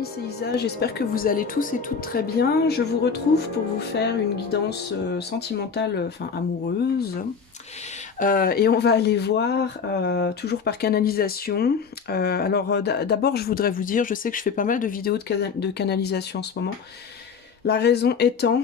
amis, c'est Isa, j'espère que vous allez tous et toutes très bien. Je vous retrouve pour vous faire une guidance sentimentale, enfin amoureuse. Et on va aller voir, toujours par canalisation. D'abord je voudrais vous dire, je sais que je fais pas mal de vidéos de canalisation en ce moment. La raison étant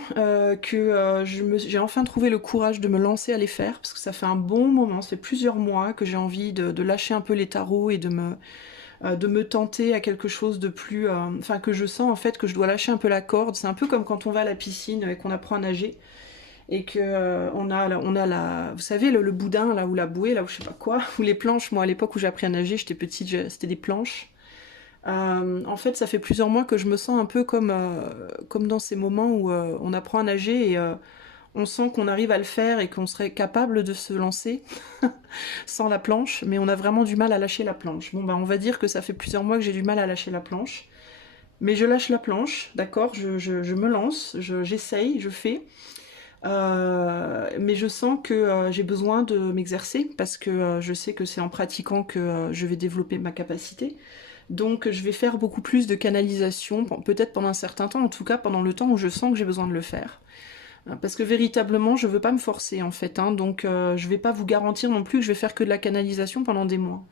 que j'ai enfin trouvé le courage de me lancer à les faire, parce que ça fait un bon moment, ça fait plusieurs mois que j'ai envie de lâcher un peu les tarots et de me tenter à quelque chose de plus... Enfin, que je sens en fait que je dois lâcher un peu la corde. C'est un peu comme quand on va à la piscine et qu'on apprend à nager. Et que on a la... Vous savez, le boudin, là, ou la bouée, là, ou je sais pas quoi, ou les planches. Moi, à l'époque où j'ai appris à nager, j'étais petite, c'était des planches. En fait, ça fait plusieurs mois que je me sens un peu comme dans ces moments où on apprend à nager et on sent qu'on arrive à le faire et qu'on serait capable de se lancer sans la planche, mais on a vraiment du mal à lâcher la planche. Bon, bah, on va dire que ça fait plusieurs mois que j'ai du mal à lâcher la planche. Mais je lâche la planche, d'accord, je me lance, j'essaye, je fais. Mais je sens que j'ai besoin de m'exercer parce que je sais que c'est en pratiquant que je vais développer ma capacité. Donc je vais faire beaucoup plus de canalisation, peut-être pendant un certain temps, en tout cas pendant le temps où je sens que j'ai besoin de le faire. Parce que véritablement, je veux pas me forcer en fait, hein, donc je vais pas vous garantir non plus que je vais faire que de la canalisation pendant des mois.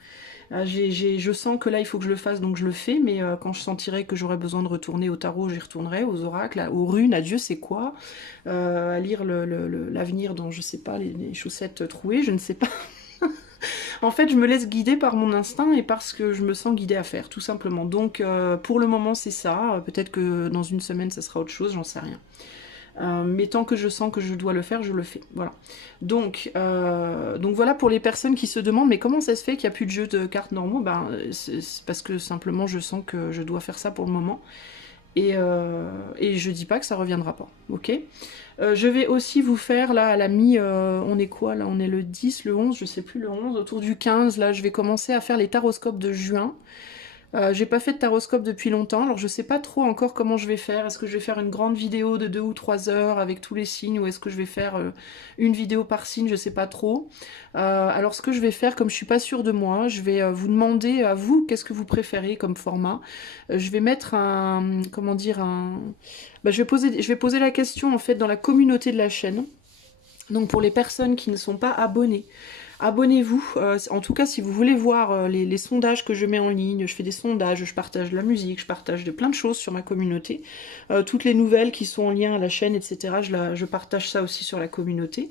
Je sens que là il faut que je le fasse, donc je le fais, mais quand je sentirai que j'aurai besoin de retourner au tarot, j'y retournerai, aux oracles, aux runes, à Dieu c'est quoi, à lire l'avenir dans, je sais pas, les chaussettes trouées, je ne sais pas. En fait, je me laisse guider par mon instinct et parce que je me sens guidée à faire, tout simplement. Donc pour le moment c'est ça, peut-être que dans une semaine ça sera autre chose, j'en sais rien. Mais tant que je sens que je dois le faire, je le fais. Voilà. Donc voilà pour les personnes qui se demandent mais comment ça se fait qu'il n'y a plus de jeux de cartes normaux. Ben, c'est parce que simplement je sens que je dois faire ça pour le moment. Et je dis pas que ça reviendra pas. Ok. Je vais aussi vous faire là à la mi... on est quoi là? On est le 10, le 11, je sais plus, le 11. Autour du 15, là je vais commencer à faire les taroscopes de juin. J'ai pas fait de taroscope depuis longtemps, alors je sais pas trop encore comment je vais faire. Est-ce que je vais faire une grande vidéo de 2 ou 3 heures avec tous les signes, ou est-ce que je vais faire une vidéo par signe, je sais pas trop. Alors ce que je vais faire, comme je suis pas sûre de moi, je vais vous demander à vous qu'est-ce que vous préférez comme format. Je vais mettre un... comment dire un... Bah, je vais poser la question en fait dans la communauté de la chaîne. Donc pour les personnes qui ne sont pas abonnées, abonnez-vous. En tout cas, si vous voulez voir les sondages que je mets en ligne, je fais des sondages, je partage de la musique, je partage de plein de choses sur ma communauté. Toutes les nouvelles qui sont en lien à la chaîne, etc., je partage ça aussi sur la communauté.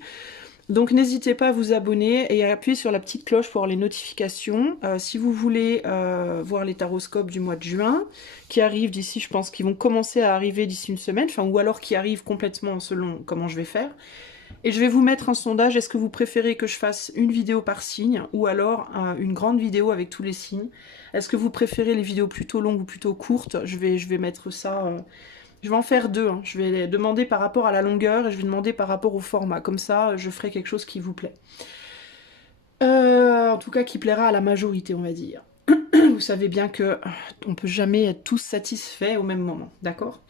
Donc n'hésitez pas à vous abonner et à appuyer sur la petite cloche pour avoir les notifications. Si vous voulez voir les taroscopes du mois de juin, qui arrivent d'ici, je pense qu'ils vont commencer à arriver d'ici une semaine, enfin, ou alors qui arrivent complètement selon comment je vais faire. Et je vais vous mettre un sondage, est-ce que vous préférez que je fasse une vidéo par signe ou alors une grande vidéo avec tous les signes? Est-ce que vous préférez les vidéos plutôt longues ou plutôt courtes? Je vais mettre ça... je vais en faire deux, hein. Je vais demander par rapport à la longueur et je vais demander par rapport au format. Comme ça, je ferai quelque chose qui vous plaît. En tout cas, qui plaira à la majorité, on va dire. Vous savez bien que on peut jamais être tous satisfaits au même moment, d'accord?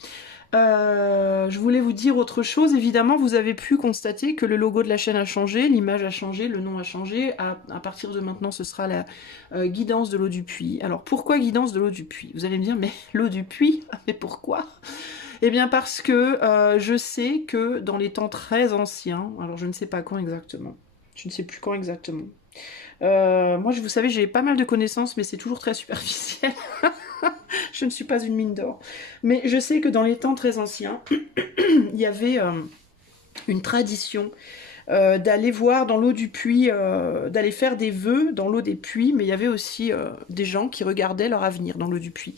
Je voulais vous dire autre chose. Évidemment, vous avez pu constater que le logo de la chaîne a changé, l'image a changé, le nom a changé. À partir de maintenant, ce sera la guidance de l'eau du puits. Alors, pourquoi guidance de l'eau du puits? Vous allez me dire, mais l'eau du puits? Mais pourquoi? Eh bien, parce que je sais que dans les temps très anciens, alors je ne sais pas quand exactement, je ne sais plus quand exactement. Moi, vous savez, j'ai pas mal de connaissances, mais c'est toujours très superficiel. Je ne suis pas une mine d'or. Mais je sais que dans les temps très anciens, il y avait une tradition d'aller voir dans l'eau du puits, d'aller faire des vœux dans l'eau des puits, mais il y avait aussi des gens qui regardaient leur avenir dans l'eau du puits.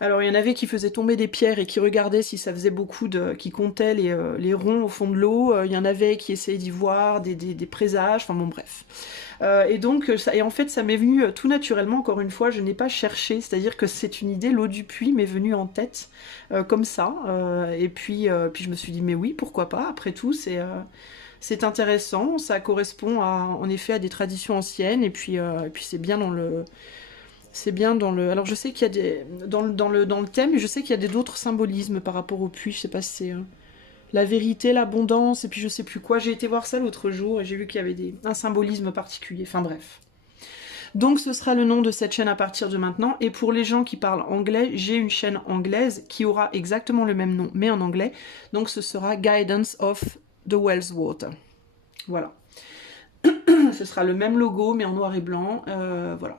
Alors il y en avait qui faisaient tomber des pierres et qui regardaient si ça faisait beaucoup qui comptaient les ronds au fond de l'eau. Il y en avait qui essayaient d'y voir des présages, enfin bon bref. Et en fait ça m'est venu tout naturellement, encore une fois, je n'ai pas cherché, c'est-à-dire que c'est une idée, l'eau du puits m'est venue en tête comme ça. Et puis je me suis dit mais oui, pourquoi pas, après tout c'est intéressant, ça correspond en effet à des traditions anciennes, et puis c'est bien dans le... C'est bien dans le... Alors je sais qu'il y a des... Dans le thème, je sais qu'il y a d'autres symbolismes par rapport au puits, je sais pas si c'est... la vérité, l'abondance, et puis je sais plus quoi. J'ai été voir ça l'autre jour, et j'ai vu qu'il y avait un symbolisme particulier, enfin bref. Donc ce sera le nom de cette chaîne à partir de maintenant. Et pour les gens qui parlent anglais, j'ai une chaîne anglaise qui aura exactement le même nom, mais en anglais. Donc ce sera Guidance of the Wells Water. Voilà. Ce sera le même logo, mais en noir et blanc. Voilà.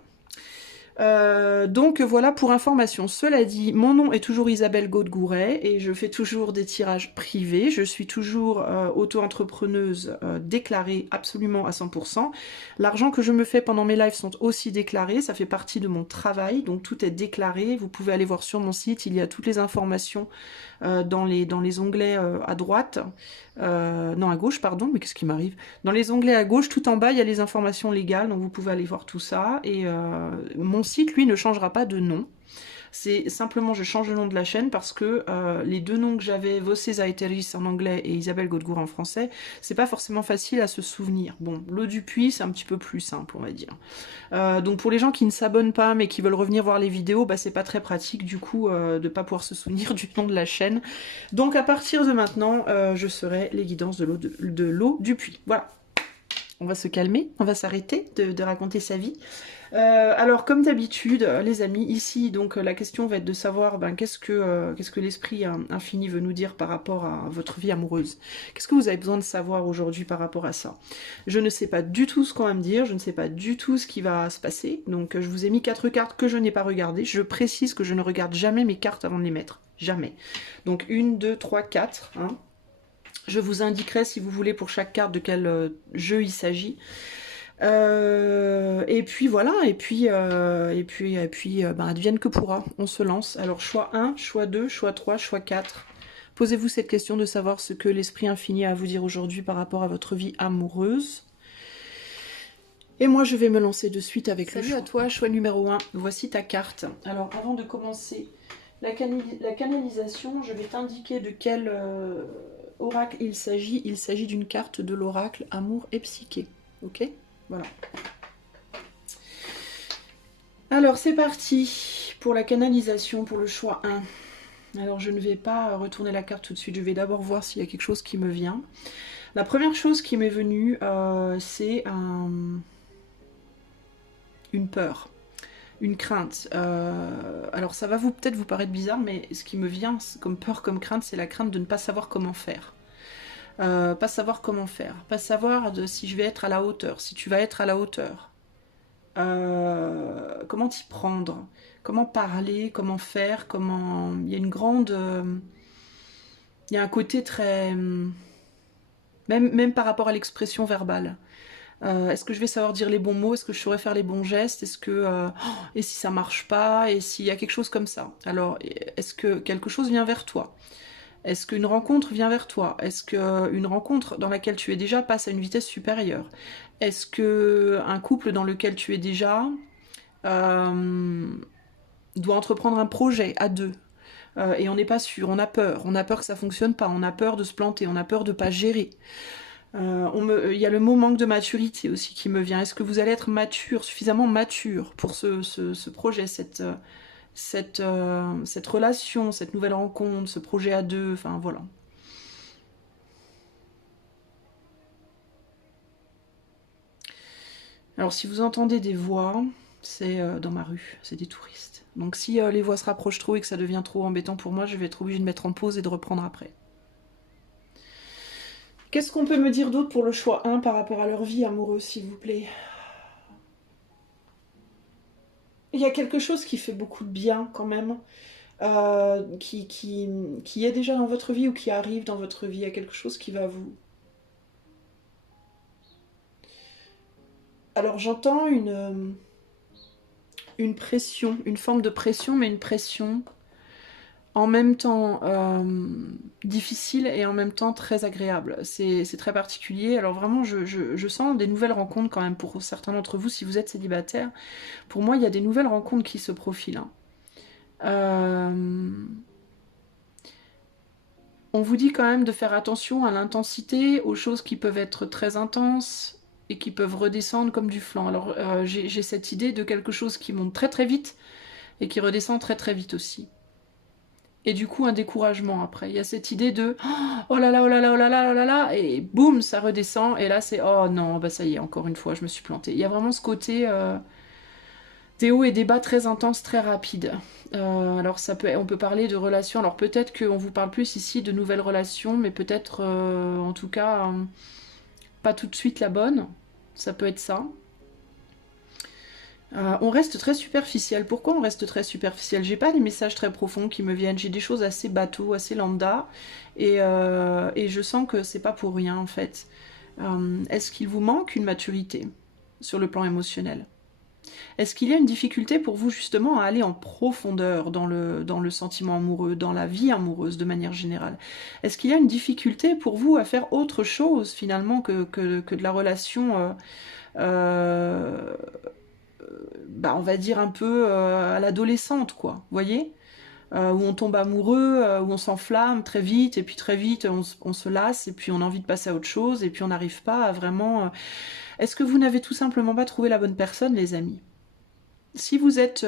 Donc voilà pour information. Cela dit, mon nom est toujours Isabelle Gaudegouret et je fais toujours des tirages privés. Je suis toujours auto-entrepreneuse déclarée absolument à 100%. L'argent que je me fais pendant mes lives sont aussi déclarés. Ça fait partie de mon travail, donc tout est déclaré. Vous pouvez aller voir sur mon site, il y a toutes les informations dans les onglets à droite. Non, à gauche, pardon, mais qu'est-ce qui m'arrive? Dans les onglets à gauche, tout en bas, il y a les informations légales, donc vous pouvez aller voir tout ça. Et mon site, lui, ne changera pas de nom. C'est simplement, je change le nom de la chaîne parce que les deux noms que j'avais, Voces Aeteris en anglais et Isabelle Gaudegouret en français, c'est pas forcément facile à se souvenir. Bon, l'eau du puits, c'est un petit peu plus simple, on va dire. Donc pour les gens qui ne s'abonnent pas mais qui veulent revenir voir les vidéos, bah c'est pas très pratique du coup de pas pouvoir se souvenir du nom de la chaîne. Donc à partir de maintenant, je serai les guidances de l'eau du puits. Voilà. On va se calmer, on va s'arrêter de raconter sa vie. Alors comme d'habitude, les amis, ici donc la question va être de savoir qu'est-ce que l'esprit infini veut nous dire par rapport à votre vie amoureuse. Qu'est-ce que vous avez besoin de savoir aujourd'hui par rapport à ça? Je ne sais pas du tout ce qu'on va me dire, je ne sais pas du tout ce qui va se passer. Donc je vous ai mis 4 cartes que je n'ai pas regardées. Je précise que je ne regarde jamais mes cartes avant de les mettre. Jamais. Donc 1, 2, 3, 4. Hein. Je vous indiquerai si vous voulez pour chaque carte de quel jeu il s'agit. Et puis voilà, et puis advienne que pourra, on se lance. Alors choix 1, choix 2, choix 3, choix 4. Posez-vous cette question de savoir ce que l'esprit infini a à vous dire aujourd'hui par rapport à votre vie amoureuse. Et moi je vais me lancer de suite avec le choix. Salut à toi, choix numéro 1, voici ta carte. Alors avant de commencer la canalisation, je vais t'indiquer de quel oracle il s'agit. Il s'agit d'une carte de l'oracle Amour et Psyché, ok? Voilà. Alors c'est parti pour la canalisation, pour le choix 1. Alors je ne vais pas retourner la carte tout de suite, je vais d'abord voir s'il y a quelque chose qui me vient. La première chose qui m'est venue, c'est une peur, une crainte. Alors ça va peut-être vous paraître bizarre, mais ce qui me vient comme peur, comme crainte, c'est la crainte de ne pas savoir comment faire. Pas savoir comment faire, pas savoir si je vais être à la hauteur, si tu vas être à la hauteur, comment t'y prendre, comment parler, comment faire, comment... Il y a une grande... il y a un côté très... Même par rapport à l'expression verbale. Est-ce que je vais savoir dire les bons mots? Est-ce que je saurais faire les bons gestes? Est-ce que... et si ça marche pas? Et s'il y a quelque chose comme ça? Alors, est-ce que quelque chose vient vers toi? Est-ce qu'une rencontre vient vers toi? Est-ce qu'une rencontre dans laquelle tu es déjà passe à une vitesse supérieure? Est-ce qu'un couple dans lequel tu es déjà doit entreprendre un projet à deux? Et on n'est pas sûr, on a peur que ça fonctionne pas, on a peur de se planter, on a peur de pas gérer. Il y a le mot manque de maturité aussi qui me vient. Est-ce que vous allez être mature, suffisamment mature pour ce projet, cette relation, cette nouvelle rencontre, ce projet à deux, enfin voilà. Alors si vous entendez des voix, c'est dans ma rue, c'est des touristes. Donc si les voix se rapprochent trop et que ça devient trop embêtant pour moi, je vais être obligée de mettre en pause et de reprendre après. Qu'est-ce qu'on peut me dire d'autre pour le choix 1 par rapport à leur vie amoureuse, s'il vous plaît? Il y a quelque chose qui fait beaucoup de bien quand même, qui est déjà dans votre vie ou qui arrive dans votre vie. Il y a quelque chose qui va vous... Alors j'entends une pression, une forme de pression, mais une pression en même temps difficile et en même temps très agréable. C'est très particulier. Alors vraiment, je sens des nouvelles rencontres quand même pour certains d'entre vous, si vous êtes célibataire. Pour moi, il y a des nouvelles rencontres qui se profilent. On vous dit quand même de faire attention à l'intensité, aux choses qui peuvent être très intenses et qui peuvent redescendre comme du flanc. Alors j'ai cette idée de quelque chose qui monte très très vite et qui redescend très très vite aussi. Et du coup un découragement après. Il y a cette idée de oh là là, oh là là, oh là là, oh là là, et boum, ça redescend, et là c'est oh non, bah ça y est, encore une fois, je me suis plantée. Il y a vraiment ce côté Des hauts et des bas très intenses, très rapides. Alors on peut parler de relations, alors peut-être qu'on vous parle plus ici de nouvelles relations, mais peut-être en tout cas pas tout de suite la bonne, ça peut être ça. On reste très superficiel. Pourquoi on reste très superficiel? J'ai pas des messages très profonds qui me viennent, j'ai des choses assez bateau, assez lambda, et je sens que c'est pas pour rien en fait. Est-ce qu'il vous manque une maturité sur le plan émotionnel? Est-ce qu'il y a une difficulté pour vous justement à aller en profondeur dans le sentiment amoureux, dans la vie amoureuse de manière générale? Est-ce qu'il y a une difficulté pour vous à faire autre chose finalement que de la relation, euh, bah, on va dire un peu à l'adolescente, quoi, vous voyez? Où on tombe amoureux, où on s'enflamme très vite, et puis très vite on se lasse, et puis on a envie de passer à autre chose, et puis on n'arrive pas à vraiment... Est-ce que vous n'avez tout simplement pas trouvé la bonne personne, les amis? Si vous êtes,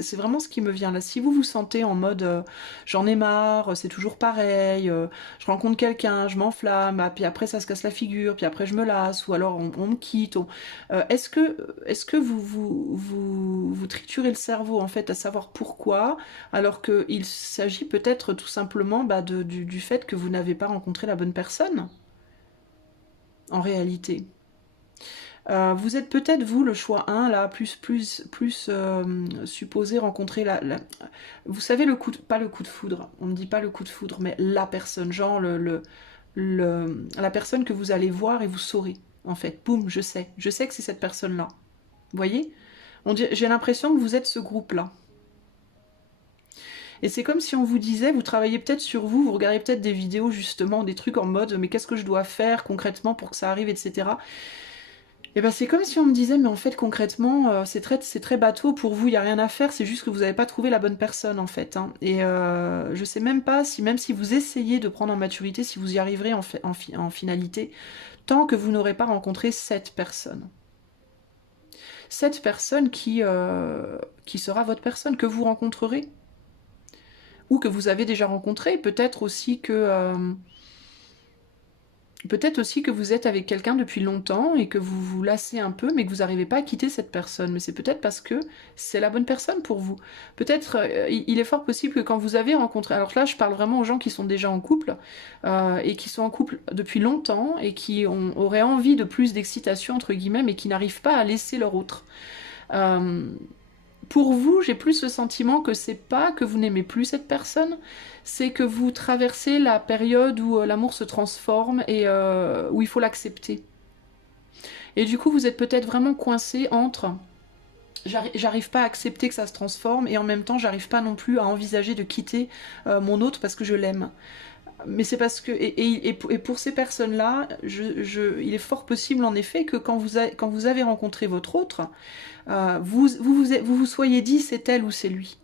c'est vraiment ce qui me vient là, si vous vous sentez en mode j'en ai marre, c'est toujours pareil, je rencontre quelqu'un, je m'enflamme, ah, puis après ça se casse la figure, puis après je me lasse, ou alors on me quitte, est-ce que vous triturez le cerveau en fait à savoir pourquoi, alors qu'il s'agit peut-être tout simplement bah, du fait que vous n'avez pas rencontré la bonne personne, en réalité. Vous êtes peut-être, vous, le choix 1, là, plus supposé rencontrer Vous savez, pas le coup de foudre, on ne dit pas le coup de foudre, mais la personne, genre la personne que vous allez voir et vous saurez, en fait. Boum, je sais que c'est cette personne-là. Vous voyez? J'ai l'impression que vous êtes ce groupe-là. Et c'est comme si on vous disait, vous travaillez peut-être sur vous, vous regardez peut-être des vidéos justement, des trucs en mode, mais qu'est-ce que je dois faire concrètement pour que ça arrive, etc. Et ben c'est comme si on me disait, mais en fait concrètement, c'est très bateau pour vous, il n'y a rien à faire, c'est juste que vous n'avez pas trouvé la bonne personne en fait, hein. Et je sais même pas si, même si vous essayez de prendre en maturité, si vous y arriverez en finalité, tant que vous n'aurez pas rencontré cette personne. Cette personne qui sera votre personne, que vous rencontrerez, ou que vous avez déjà rencontré, peut-être aussi que vous êtes avec quelqu'un depuis longtemps et que vous vous lassez un peu, mais que vous n'arrivez pas à quitter cette personne. Mais c'est peut-être parce que c'est la bonne personne pour vous. Peut-être, il est fort possible que quand vous avez rencontré... Alors là, je parle vraiment aux gens qui sont déjà en couple, et qui sont en couple depuis longtemps, et qui auraient envie de plus d'excitation, entre guillemets, mais qui n'arrivent pas à laisser leur autre. Euh, pour vous, j'ai plus le sentiment que c'est pas que vous n'aimez plus cette personne, c'est que vous traversez la période où l'amour se transforme et où il faut l'accepter. Et du coup, vous êtes peut-être vraiment coincé entre j'arrive pas à accepter que ça se transforme et en même temps, j'arrive pas non plus à envisager de quitter mon autre parce que je l'aime. Mais c'est parce que... Et pour ces personnes-là, il est fort possible en effet que quand vous avez rencontré votre autre, vous soyez dit c'est elle ou c'est lui.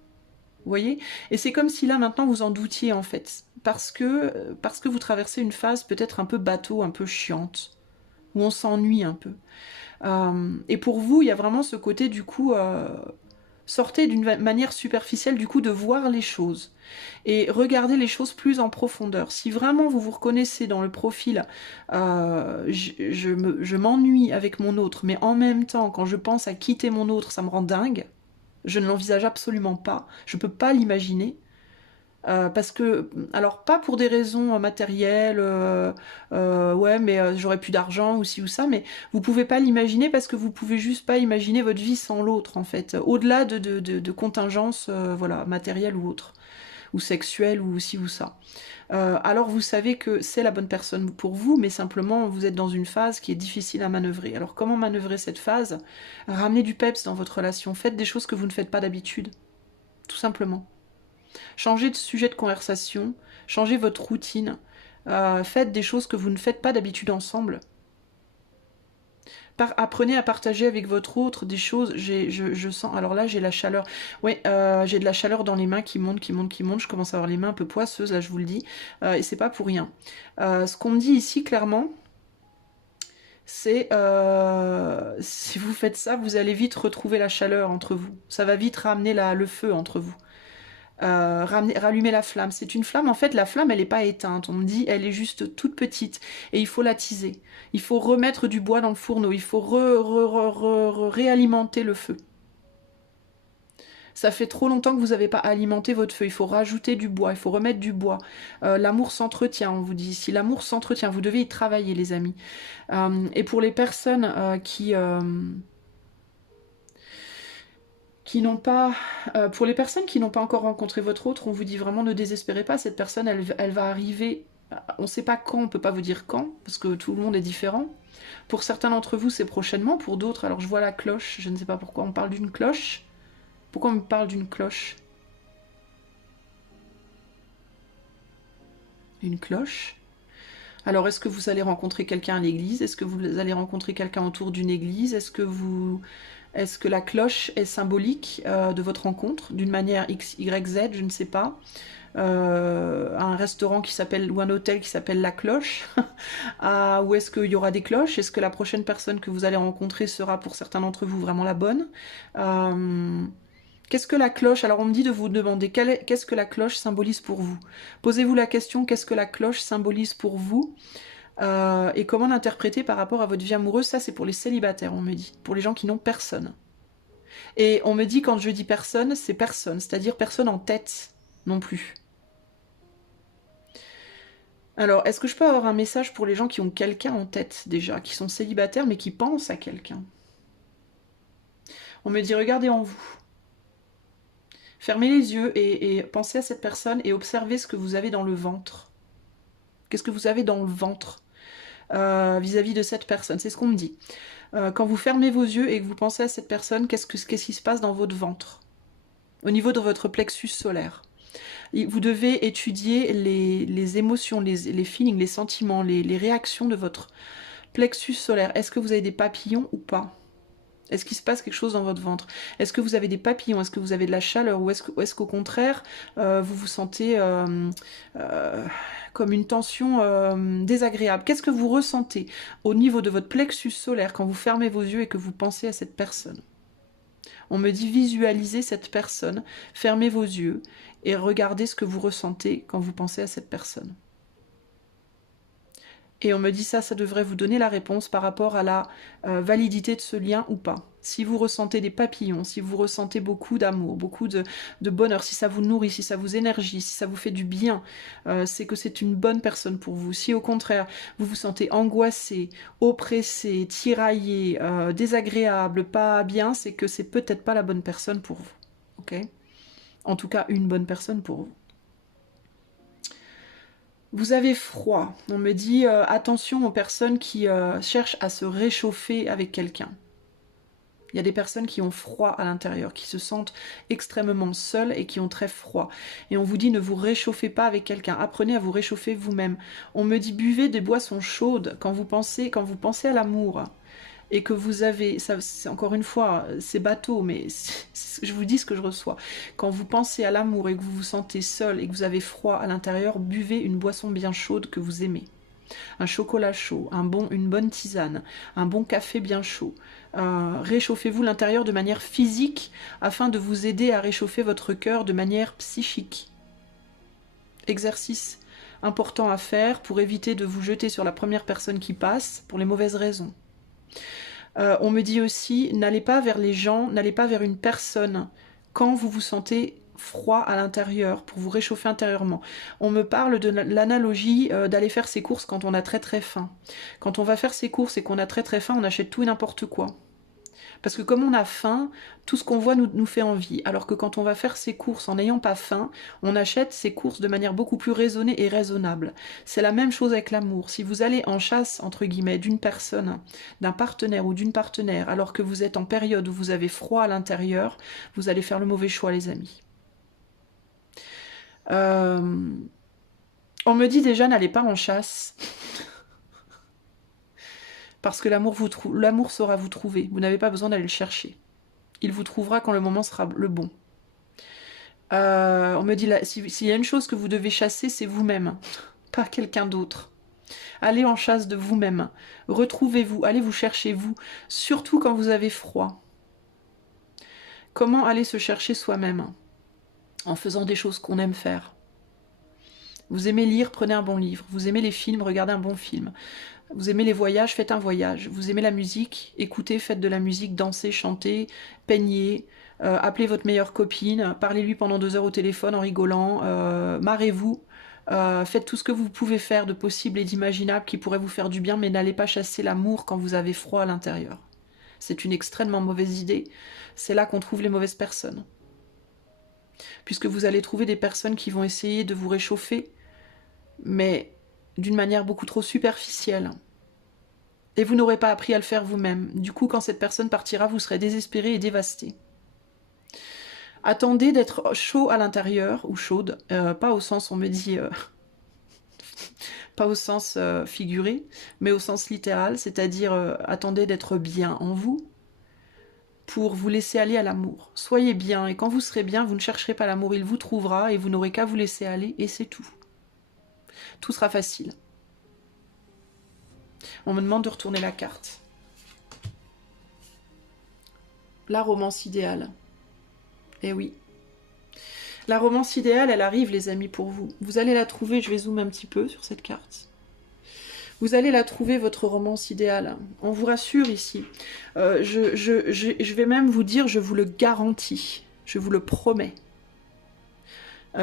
Vous voyez? Et c'est comme si là maintenant vous en doutiez en fait. Parce que vous traversez une phase peut-être un peu bateau, un peu chiante, où on s'ennuie un peu. Et pour vous, il y a vraiment ce côté du coup... sortez d'une manière superficielle du coup de voir les choses et regardez les choses plus en profondeur. Si vraiment vous vous reconnaissez dans le profil je m'ennuie avec mon autre, mais en même temps quand je pense à quitter mon autre ça me rend dingue, je ne l'envisage absolument pas, je peux pas l'imaginer. Parce que, alors pas pour des raisons matérielles, ouais, mais j'aurais plus d'argent ou ci ou ça, mais vous pouvez pas l'imaginer parce que vous pouvez juste pas imaginer votre vie sans l'autre en fait, au-delà de contingences, voilà, matérielles ou autres, ou sexuelles ou ci ou ça. Alors vous savez que c'est la bonne personne pour vous, mais simplement vous êtes dans une phase qui est difficile à manœuvrer. Alors comment manœuvrer cette phase? Ramenez du peps dans votre relation, faites des choses que vous ne faites pas d'habitude, tout simplement. Changez de sujet de conversation, changez votre routine, faites des choses que vous ne faites pas d'habitude ensemble. Apprenez à partager avec votre autre des choses. Je sens, alors là j'ai la chaleur, ouais, j'ai de la chaleur dans les mains qui monte, qui monte, qui monte. Je commence à avoir les mains un peu poisseuses, là je vous le dis, et c'est pas pour rien. Ce qu'on me dit ici clairement, c'est si vous faites ça, vous allez vite retrouver la chaleur entre vous. Ça va vite ramener le feu entre vous. Rallumer la flamme. C'est une flamme, en fait, la flamme, elle n'est pas éteinte. On me dit, elle est juste toute petite. Et il faut l'attiser. Il faut remettre du bois dans le fourneau. Il faut réalimenter le feu. Ça fait trop longtemps que vous n'avez pas alimenté votre feu. Il faut rajouter du bois, il faut remettre du bois. L'amour s'entretient, on vous dit. Si l'amour s'entretient, vous devez y travailler, les amis. Et pour les personnes qui n'ont pas, pour les personnes qui n'ont pas encore rencontré votre autre, on vous dit vraiment ne désespérez pas. Cette personne, elle va arriver. On ne sait pas quand, on ne peut pas vous dire quand, parce que tout le monde est différent. Pour certains d'entre vous, c'est prochainement. Pour d'autres, alors je vois la cloche. Je ne sais pas pourquoi on parle d'une cloche. Pourquoi on me parle d'une cloche? Une cloche. Alors, est-ce que vous allez rencontrer quelqu'un à l'église? Est-ce que vous allez rencontrer quelqu'un autour d'une église? Est-ce que la cloche est symbolique de votre rencontre d'une manière X, Y, Z? Je ne sais pas. Un restaurant qui s'appelle, ou un hôtel qui s'appelle La Cloche. Ou est-ce qu'il y aura des cloches? Est-ce que la prochaine personne que vous allez rencontrer sera pour certains d'entre vous vraiment la bonne? Qu'est-ce que la cloche? Alors on me dit de vous demander qu'est-ce que la cloche symbolise pour vous. Posez-vous la question, qu'est-ce que la cloche symbolise pour vous? Et comment l'interpréter par rapport à votre vie amoureuse? Ça c'est pour les célibataires, on me dit, pour les gens qui n'ont personne. Et on me dit quand je dis personne, c'est personne, c'est-à-dire personne en tête non plus. Alors, est-ce que je peux avoir un message pour les gens qui ont quelqu'un en tête déjà, qui sont célibataires mais qui pensent à quelqu'un? On me dit regardez en vous. Fermez les yeux et pensez à cette personne et observez ce que vous avez dans le ventre. Qu'est-ce que vous avez dans le ventre vis-à-vis de cette personne? C'est ce qu'on me dit. Quand vous fermez vos yeux et que vous pensez à cette personne, qu'est-ce qui se passe dans votre ventre? Au niveau de votre plexus solaire. Vous devez étudier les émotions, les feelings, les sentiments, les réactions de votre plexus solaire. Est-ce que vous avez des papillons ou pas? Est-ce qu'il se passe quelque chose dans votre ventre? Est-ce que vous avez des papillons? Est-ce que vous avez de la chaleur? Ou est-ce qu'au contraire, vous vous sentez comme une tension désagréable? Qu'est-ce que vous ressentez au niveau de votre plexus solaire quand vous fermez vos yeux et que vous pensez à cette personne? On me dit visualisez cette personne, fermez vos yeux et regardez ce que vous ressentez quand vous pensez à cette personne. Et on me dit ça devrait vous donner la réponse par rapport à la validité de ce lien ou pas. Si vous ressentez des papillons, si vous ressentez beaucoup d'amour, beaucoup de bonheur, si ça vous nourrit, si ça vous énergie, si ça vous fait du bien, c'est que c'est une bonne personne pour vous. Si au contraire, vous vous sentez angoissé, oppressé, tiraillé, désagréable, pas bien, c'est que c'est peut-être pas la bonne personne pour vous. Ok ? En tout cas, une bonne personne pour vous. Vous avez froid. On me dit attention aux personnes qui cherchent à se réchauffer avec quelqu'un. Il y a des personnes qui ont froid à l'intérieur, qui se sentent extrêmement seules et qui ont très froid. Et on vous dit ne vous réchauffez pas avec quelqu'un. Apprenez à vous réchauffer vous-même. On me dit buvez des boissons chaudes quand vous pensez à l'amour. Et que vous avez, ça, c'est encore une fois, c'est bateau, mais je vous dis ce que je reçois. Quand vous pensez à l'amour et que vous vous sentez seul et que vous avez froid à l'intérieur, buvez une boisson bien chaude que vous aimez. Un chocolat chaud, une bonne tisane, un bon café bien chaud. Réchauffez-vous l'intérieur de manière physique afin de vous aider à réchauffer votre cœur de manière psychique. Exercice important à faire pour éviter de vous jeter sur la première personne qui passe pour les mauvaises raisons. On me dit aussi, n'allez pas vers les gens, n'allez pas vers une personne quand vous vous sentez froid à l'intérieur, pour vous réchauffer intérieurement. On me parle de l'analogie d'aller faire ses courses quand on a très très faim. Quand on va faire ses courses et qu'on a très très faim, on achète tout et n'importe quoi. Parce que comme on a faim, tout ce qu'on voit nous fait envie. Alors que quand on va faire ses courses en n'ayant pas faim, on achète ses courses de manière beaucoup plus raisonnée et raisonnable. C'est la même chose avec l'amour. Si vous allez en chasse, entre guillemets, d'une personne, d'un partenaire ou d'une partenaire, alors que vous êtes en période où vous avez froid à l'intérieur, vous allez faire le mauvais choix, les amis. On me dit déjà, n'allez pas en chasse. Parce que l'amour saura vous trouver. Vous n'avez pas besoin d'aller le chercher. Il vous trouvera quand le moment sera le bon. On me dit, s'il y a une chose que vous devez chasser, c'est vous-même, pas quelqu'un d'autre. Allez en chasse de vous-même. Retrouvez-vous, allez vous chercher vous, surtout quand vous avez froid. Comment aller se chercher soi-même? En faisant des choses qu'on aime faire. Vous aimez lire, prenez un bon livre. Vous aimez les films, regardez un bon film. Vous aimez les voyages, faites un voyage. Vous aimez la musique, écoutez, faites de la musique, dansez, chantez, peignez, appelez votre meilleure copine, parlez-lui pendant 2 heures au téléphone en rigolant, marrez-vous, faites tout ce que vous pouvez faire de possible et d'imaginable qui pourrait vous faire du bien, mais n'allez pas chasser l'amour quand vous avez froid à l'intérieur. C'est une extrêmement mauvaise idée. C'est là qu'on trouve les mauvaises personnes. Puisque vous allez trouver des personnes qui vont essayer de vous réchauffer, mais d'une manière beaucoup trop superficielle. Et vous n'aurez pas appris à le faire vous-même. Du coup, quand cette personne partira, vous serez désespéré et dévasté. Attendez d'être chaud à l'intérieur, ou chaude, pas au sens, on me dit, pas au sens figuré, mais au sens littéral, c'est-à-dire attendez d'être bien en vous, pour vous laisser aller à l'amour. Soyez bien, et quand vous serez bien, vous ne chercherez pas l'amour, il vous trouvera, et vous n'aurez qu'à vous laisser aller, et c'est tout. Tout sera facile. On me demande de retourner la carte. La romance idéale. Eh oui. La romance idéale, elle arrive, les amis, pour vous. Vous allez la trouver, je vais zoomer un petit peu sur cette carte. Vous allez la trouver, votre romance idéale. On vous rassure ici. Je vais même vous dire, je vous le garantis. Je vous le promets.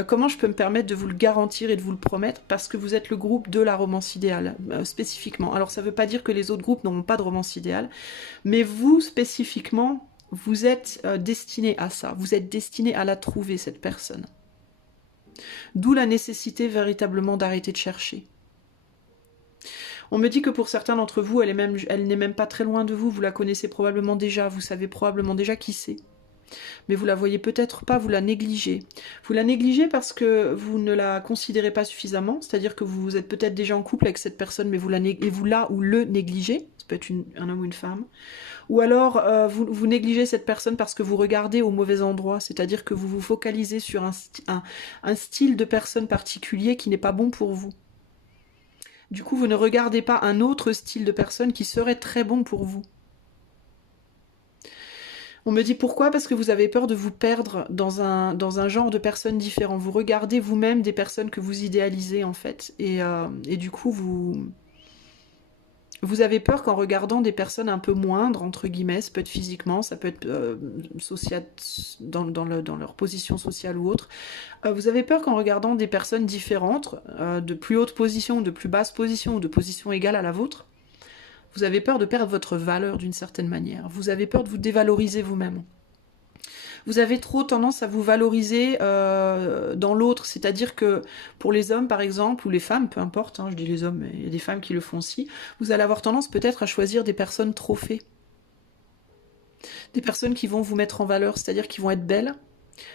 Comment je peux me permettre de vous le garantir et de vous le promettre? Parce que vous êtes le groupe de la romance idéale, spécifiquement. Alors ça ne veut pas dire que les autres groupes n'auront pas de romance idéale, mais vous, spécifiquement, vous êtes destiné à ça. Vous êtes destiné à la trouver, cette personne. D'où la nécessité véritablement d'arrêter de chercher. On me dit que pour certains d'entre vous, elle n'est même pas très loin de vous, vous la connaissez probablement déjà, vous savez probablement déjà qui c'est. Mais vous la voyez peut-être pas, vous la négligez. Vous la négligez parce que vous ne la considérez pas suffisamment, c'est-à-dire que vous êtes peut-être déjà en couple avec cette personne, mais vous la ou le négligez, ça peut être un homme ou une femme. Ou alors vous négligez cette personne parce que vous regardez au mauvais endroit, c'est-à-dire que vous vous focalisez sur un style de personne particulier qui n'est pas bon pour vous. Du coup, vous ne regardez pas un autre style de personne qui serait très bon pour vous. On me dit pourquoi? Parce que vous avez peur de vous perdre dans un genre de personnes différents. Vous regardez vous-même des personnes que vous idéalisez, en fait. Et du coup, vous avez peur qu'en regardant des personnes un peu moindres, entre guillemets, ça peut être physiquement, ça peut être social, dans leur position sociale ou autre, vous avez peur qu'en regardant des personnes différentes, de plus haute position, de plus basse position ou de position égale à la vôtre, vous avez peur de perdre votre valeur d'une certaine manière. Vous avez peur de vous dévaloriser vous-même. Vous avez trop tendance à vous valoriser dans l'autre, c'est-à-dire que pour les hommes par exemple, ou les femmes, peu importe, hein, je dis les hommes, mais il y a des femmes qui le font aussi, vous allez avoir tendance peut-être à choisir des personnes trophées. Des personnes qui vont vous mettre en valeur, c'est-à-dire qui vont être belles,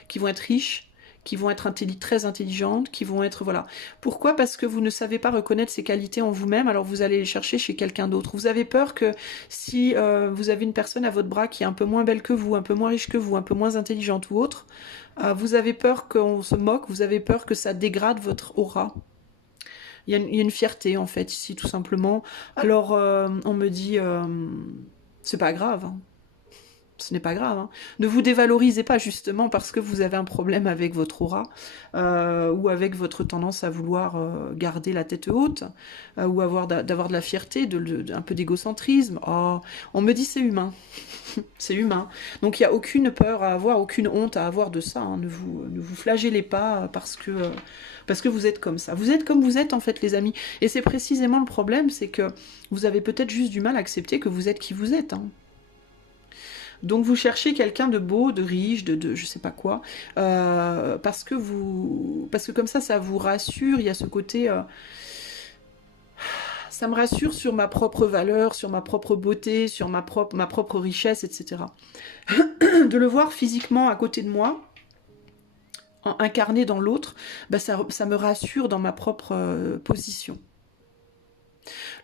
qui vont être riches, qui vont être très intelligentes, qui vont être... Voilà. Pourquoi? Parce que vous ne savez pas reconnaître ces qualités en vous-même, alors vous allez les chercher chez quelqu'un d'autre. Vous avez peur que si vous avez une personne à votre bras qui est un peu moins belle que vous, un peu moins riche que vous, un peu moins intelligente ou autre, vous avez peur qu'on se moque, vous avez peur que ça dégrade votre aura. Il y a une fierté, en fait, ici, tout simplement. Alors, on me dit... c'est pas grave, hein. Ce n'est pas grave. Hein. Ne vous dévalorisez pas justement parce que vous avez un problème avec votre aura ou avec votre tendance à vouloir garder la tête haute ou d'avoir de la fierté, un peu d'égocentrisme. Oh, on me dit c'est humain. C'est humain. Donc il n'y a aucune peur à avoir, aucune honte à avoir de ça. Hein. Ne vous flagellez pas parce que vous êtes comme ça. Vous êtes comme vous êtes en fait les amis. Et c'est précisément le problème, c'est que vous avez peut-être juste du mal à accepter que vous êtes qui vous êtes. Hein. Donc vous cherchez quelqu'un de beau, de riche, de je sais pas quoi, parce que comme ça vous rassure, il y a ce côté... ça me rassure sur ma propre valeur, sur ma propre beauté, sur ma propre richesse, etc. De le voir physiquement à côté de moi, incarné dans l'autre, bah ça me rassure dans ma propre position.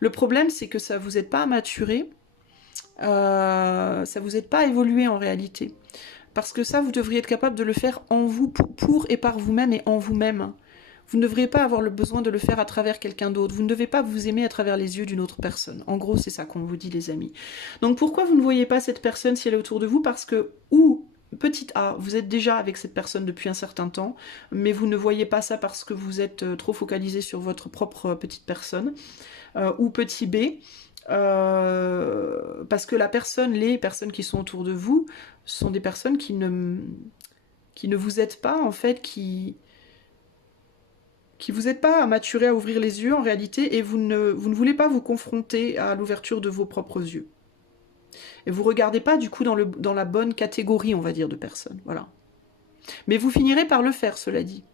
Le problème, c'est que ça vous aide pas à maturer, ça vous aide pas à évoluer en réalité. Parce que ça, vous devriez être capable de le faire en vous, pour et par vous-même et en vous-même. Vous ne devriez pas avoir le besoin de le faire à travers quelqu'un d'autre. Vous ne devez pas vous aimer à travers les yeux d'une autre personne. En gros, c'est ça qu'on vous dit, les amis. Donc pourquoi vous ne voyez pas cette personne si elle est autour de vous? Parce que, ou, petite A, vous êtes déjà avec cette personne depuis un certain temps, mais vous ne voyez pas ça parce que vous êtes trop focalisé sur votre propre petite personne. Ou petit B, parce que les personnes qui sont autour de vous sont des personnes qui ne vous aident pas, en fait, qui vous aident pas à maturer, à ouvrir les yeux en réalité, et vous ne voulez pas vous confronter à l'ouverture de vos propres yeux. Et vous regardez pas du coup dans la bonne catégorie, on va dire, de personnes. Voilà. Mais vous finirez par le faire, cela dit.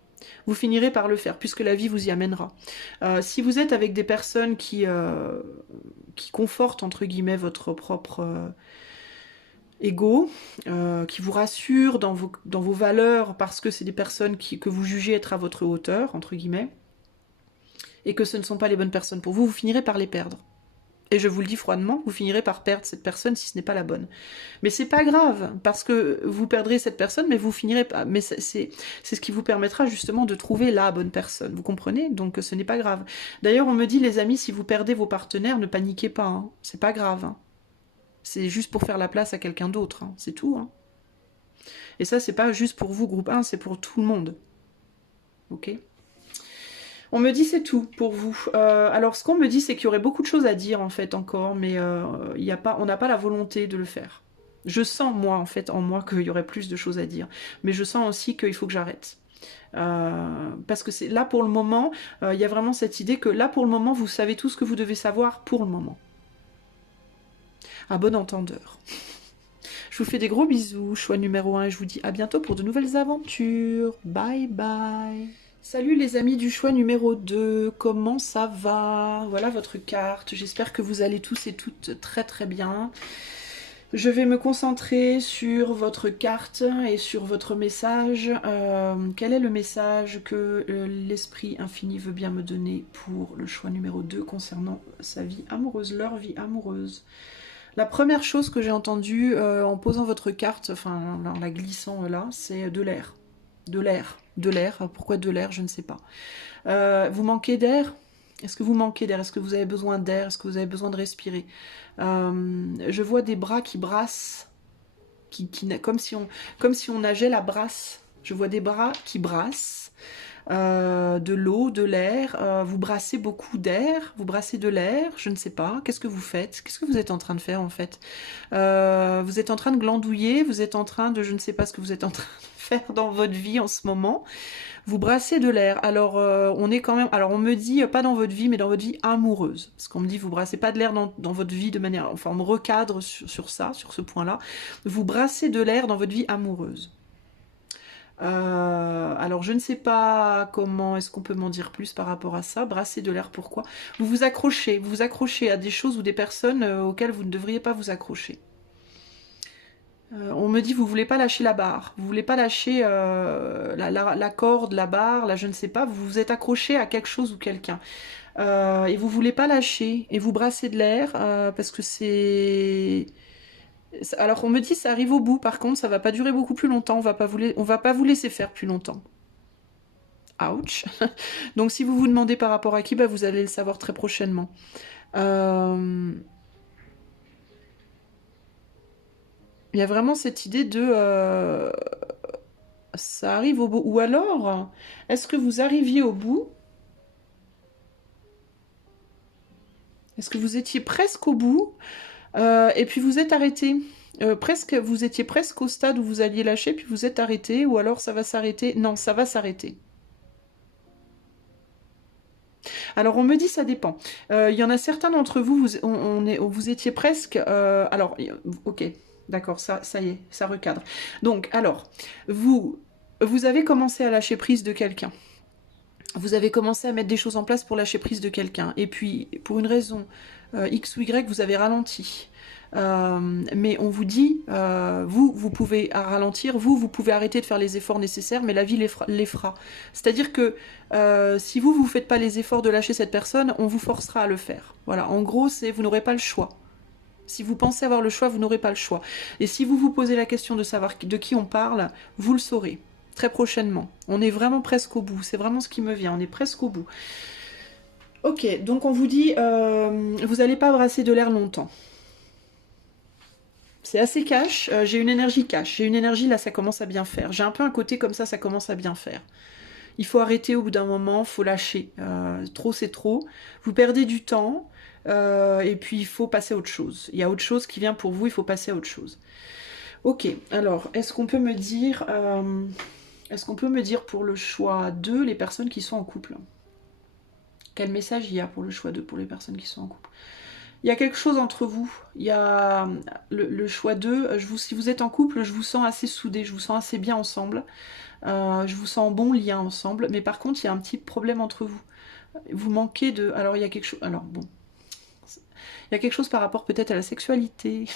Vous finirez par le faire, puisque la vie vous y amènera. Si vous êtes avec des personnes qui confortent, entre guillemets, votre propre ego, qui vous rassurent dans vos valeurs, parce que c'est des personnes que vous jugez être à votre hauteur, entre guillemets, et que ce ne sont pas les bonnes personnes pour vous, vous finirez par les perdre. Et je vous le dis froidement, vous finirez par perdre cette personne si ce n'est pas la bonne. Mais c'est pas grave, parce que vous perdrez cette personne, mais vous finirez pas. Mais c'est ce qui vous permettra justement de trouver la bonne personne. Vous comprenez? Donc ce n'est pas grave. D'ailleurs, on me dit, les amis, si vous perdez vos partenaires, ne paniquez pas. Hein. C'est pas grave. Hein. C'est juste pour faire la place à quelqu'un d'autre. Hein. C'est tout. Hein. Et ça, c'est pas juste pour vous, groupe 1, c'est pour tout le monde. Ok? On me dit c'est tout pour vous. Alors ce qu'on me dit c'est qu'il y aurait beaucoup de choses à dire en fait encore, mais on n'a pas la volonté de le faire. Je sens moi en fait en moi qu'il y aurait plus de choses à dire, mais je sens aussi qu'il faut que j'arrête. Parce que c'est là pour le moment, il y a vraiment cette idée que là pour le moment vous savez tout ce que vous devez savoir pour le moment. À bon entendeur. Je vous fais des gros bisous, choix numéro 1, et je vous dis à bientôt pour de nouvelles aventures. Bye bye. Salut les amis du choix numéro 2, comment ça va? Voilà votre carte, j'espère que vous allez tous et toutes très très bien. Je vais me concentrer sur votre carte et sur votre message. Quel est le message que l'esprit infini veut bien me donner pour le choix numéro 2 concernant sa vie amoureuse, leur vie amoureuse? La première chose que j'ai entendue en posant votre carte, enfin en la glissant là, c'est de l'air. De l'air. De l'air. Pourquoi de l'air? Je ne sais pas. Vous manquez d'air? Est-ce que vous manquez d'air? Est-ce que vous avez besoin d'air? Est-ce que vous avez besoin de respirer? Je vois des bras qui brassent, comme si on nageait la brasse. Je vois des bras qui brassent, de l'eau, de l'air. Vous brassez beaucoup d'air, vous brassez de l'air, je ne sais pas. Qu'est-ce que vous faites? Qu'est-ce que vous êtes en train de faire en fait? Vous êtes en train de glandouiller, vous êtes en train de... Je ne sais pas ce que vous êtes en train de faire dans votre vie en ce moment. Vous brassez de l'air. Alors, on est quand même... Alors, on me dit, pas dans votre vie, mais dans votre vie amoureuse. Parce qu'on me dit, vous brassez pas de l'air dans votre vie de manière... Enfin, on me recadre sur ça, sur ce point-là. Vous brassez de l'air dans votre vie amoureuse. Alors, je ne sais pas comment est-ce qu'on peut m'en dire plus par rapport à ça. Brasser de l'air, pourquoi? Vous vous accrochez à des choses ou des personnes auxquelles vous ne devriez pas vous accrocher. On me dit vous voulez pas lâcher la barre, vous voulez pas lâcher la corde, la barre, là je ne sais pas, vous vous êtes accroché à quelque chose ou quelqu'un. Et vous voulez pas lâcher, et vous brassez de l'air, parce que c'est... Alors on me dit ça arrive au bout, par contre ça va pas durer beaucoup plus longtemps, on va pas vous laisser faire plus longtemps. Ouch. Donc si vous vous demandez par rapport à qui, bah, vous allez le savoir très prochainement. Il y a vraiment cette idée de... ça arrive au bout. Ou alors, est-ce que vous arriviez au bout? Est-ce que vous étiez presque au bout? Et puis vous êtes arrêté? Vous étiez presque au stade où vous alliez lâcher, puis vous êtes arrêté, ou alors ça va s'arrêter? Non, ça va s'arrêter. Alors on me dit ça dépend. Il y en a certains d'entre vous, vous étiez presque... alors, ok, d'accord, ça y est, ça recadre. Donc, alors, vous avez commencé à lâcher prise de quelqu'un. Vous avez commencé à mettre des choses en place pour lâcher prise de quelqu'un. Et puis, pour une raison X ou Y, vous avez ralenti. Mais on vous dit, vous pouvez ralentir, vous pouvez arrêter de faire les efforts nécessaires, mais la vie les fera. C'est-à-dire que si vous faites pas les efforts de lâcher cette personne, on vous forcera à le faire. Voilà, en gros, vous n'aurez pas le choix. Si vous pensez avoir le choix, vous n'aurez pas le choix. Et si vous vous posez la question de savoir de qui on parle, vous le saurez très prochainement. On est vraiment presque au bout, c'est vraiment ce qui me vient, on est presque au bout. Ok, donc on vous dit, vous n'allez pas brasser de l'air longtemps. C'est assez cash, j'ai une énergie cash, j'ai une énergie là ça commence à bien faire. J'ai un peu un côté comme ça commence à bien faire. Il faut arrêter au bout d'un moment, il faut lâcher. Trop c'est trop. Vous perdez du temps, Et puis il faut passer à autre chose. Il y a autre chose qui vient pour vous, il faut passer à autre chose. Ok, alors est-ce qu'on peut me dire pour le choix 2 les personnes qui sont en couple? Quel message il y a pour le choix 2 pour les personnes qui sont en couple? Il y a quelque chose entre vous. Il y a le choix 2. Si vous êtes en couple, je vous sens assez soudés, je vous sens assez bien ensemble. Je vous sens en bon lien ensemble. Mais par contre, il y a un petit problème entre vous. Vous manquez de... Alors, il y a quelque chose... Alors, bon. Il y a quelque chose par rapport peut-être à la sexualité.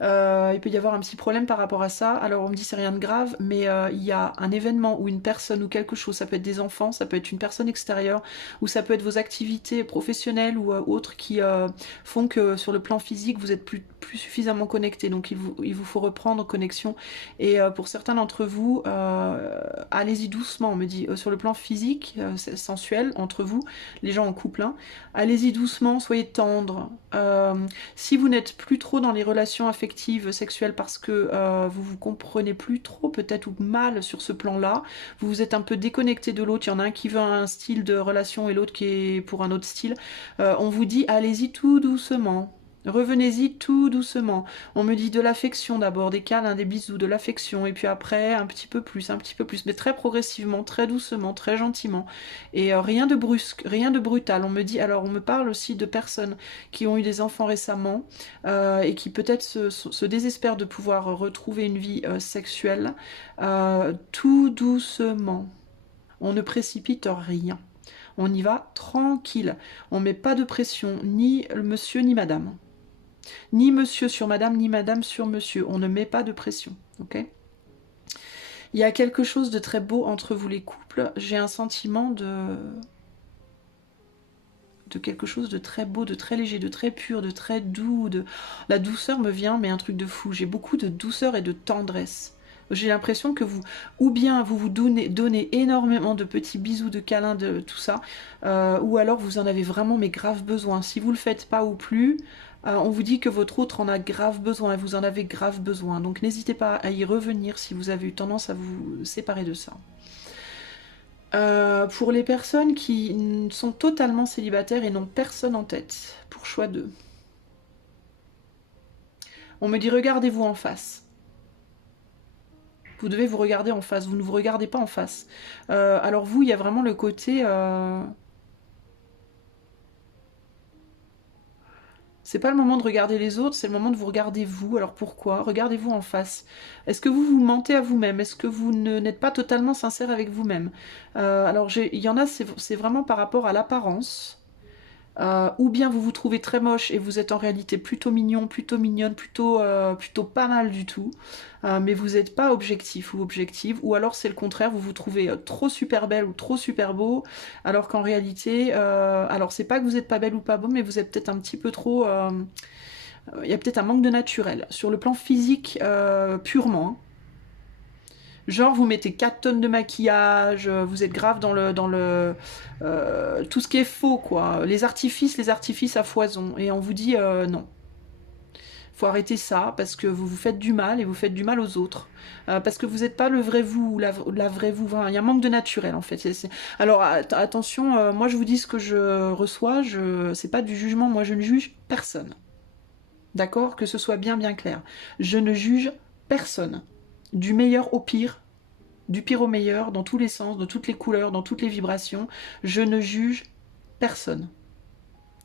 Il peut y avoir un petit problème par rapport à ça. Alors on me dit c'est rien de grave, mais il y a un événement ou une personne ou quelque chose, ça peut être des enfants, ça peut être une personne extérieure, ou ça peut être vos activités professionnelles ou autres qui font que sur le plan physique vous êtes plus suffisamment connecté. Donc il vous faut reprendre connexion. Et pour certains d'entre vous, allez-y doucement. On me dit sur le plan physique, sensuel entre vous, les gens en couple, hein, allez-y doucement, soyez tendres. Si vous n'êtes plus trop dans les relations affectives, sexuelles, parce que vous vous comprenez plus trop peut-être ou mal sur ce plan-là, vous vous êtes un peu déconnecté de l'autre, il y en a un qui veut un style de relation et l'autre qui est pour un autre style, on vous dit allez-y tout doucement. Revenez-y tout doucement. On me dit de l'affection d'abord, des câlins, des bisous, de l'affection, et puis après un petit peu plus, mais très progressivement, très doucement, très gentiment. Et rien de brusque, rien de brutal. On me parle aussi de personnes qui ont eu des enfants récemment et qui peut-être se désespèrent de pouvoir retrouver une vie sexuelle. Tout doucement. On ne précipite rien. On y va tranquille. On ne met pas de pression, ni monsieur ni madame. Ni monsieur sur madame, ni madame sur monsieur. On ne met pas de pression. Ok ? Il y a quelque chose de très beau entre vous les couples. J'ai un sentiment de quelque chose de très beau, de très léger, de très pur, de très doux. La douceur me vient, mais un truc de fou. J'ai beaucoup de douceur et de tendresse. J'ai l'impression que vous donnez énormément de petits bisous, de câlins, de tout ça, ou alors vous en avez vraiment mais grave besoin. Si vous le faites pas ou plus, on vous dit que votre autre en a grave besoin et vous en avez grave besoin. Donc n'hésitez pas à y revenir si vous avez eu tendance à vous séparer de ça. Pour les personnes qui sont totalement célibataires et n'ont personne en tête, pour choix 2. On me dit regardez-vous en face. Vous devez vous regarder en face, vous ne vous regardez pas en face. Alors vous, il y a vraiment le côté... C'est pas le moment de regarder les autres, c'est le moment de vous regarder vous. Alors pourquoi? Regardez-vous en face. Est-ce que vous vous mentez à vous-même? Est-ce que vous n'êtes pas totalement sincère avec vous-même? Alors il y en a, c'est vraiment par rapport à l'apparence. Ou bien vous vous trouvez très moche et vous êtes en réalité plutôt mignon, plutôt mignonne, plutôt pas mal du tout, mais vous n'êtes pas objectif ou objective, ou alors c'est le contraire, vous vous trouvez trop super belle ou trop super beau, alors qu'en réalité, alors c'est pas que vous n'êtes pas belle ou pas beau, mais vous êtes peut-être un petit peu trop... Il y a peut-être un manque de naturel, sur le plan physique purement, hein. Genre vous mettez 4 tonnes de maquillage, vous êtes grave dans le tout ce qui est faux quoi, les artifices à foison, et on vous dit non. Faut arrêter ça parce que vous vous faites du mal et vous faites du mal aux autres. Parce que vous n'êtes pas le vrai vous, la vraie vous. Enfin, il y a un manque de naturel en fait. Alors attention, moi je vous dis ce que je reçois, c'est pas du jugement, moi je ne juge personne. D'accord? Que ce soit bien clair. Je ne juge personne. Du meilleur au pire, du pire au meilleur, dans tous les sens, dans toutes les couleurs, dans toutes les vibrations. Je ne juge personne.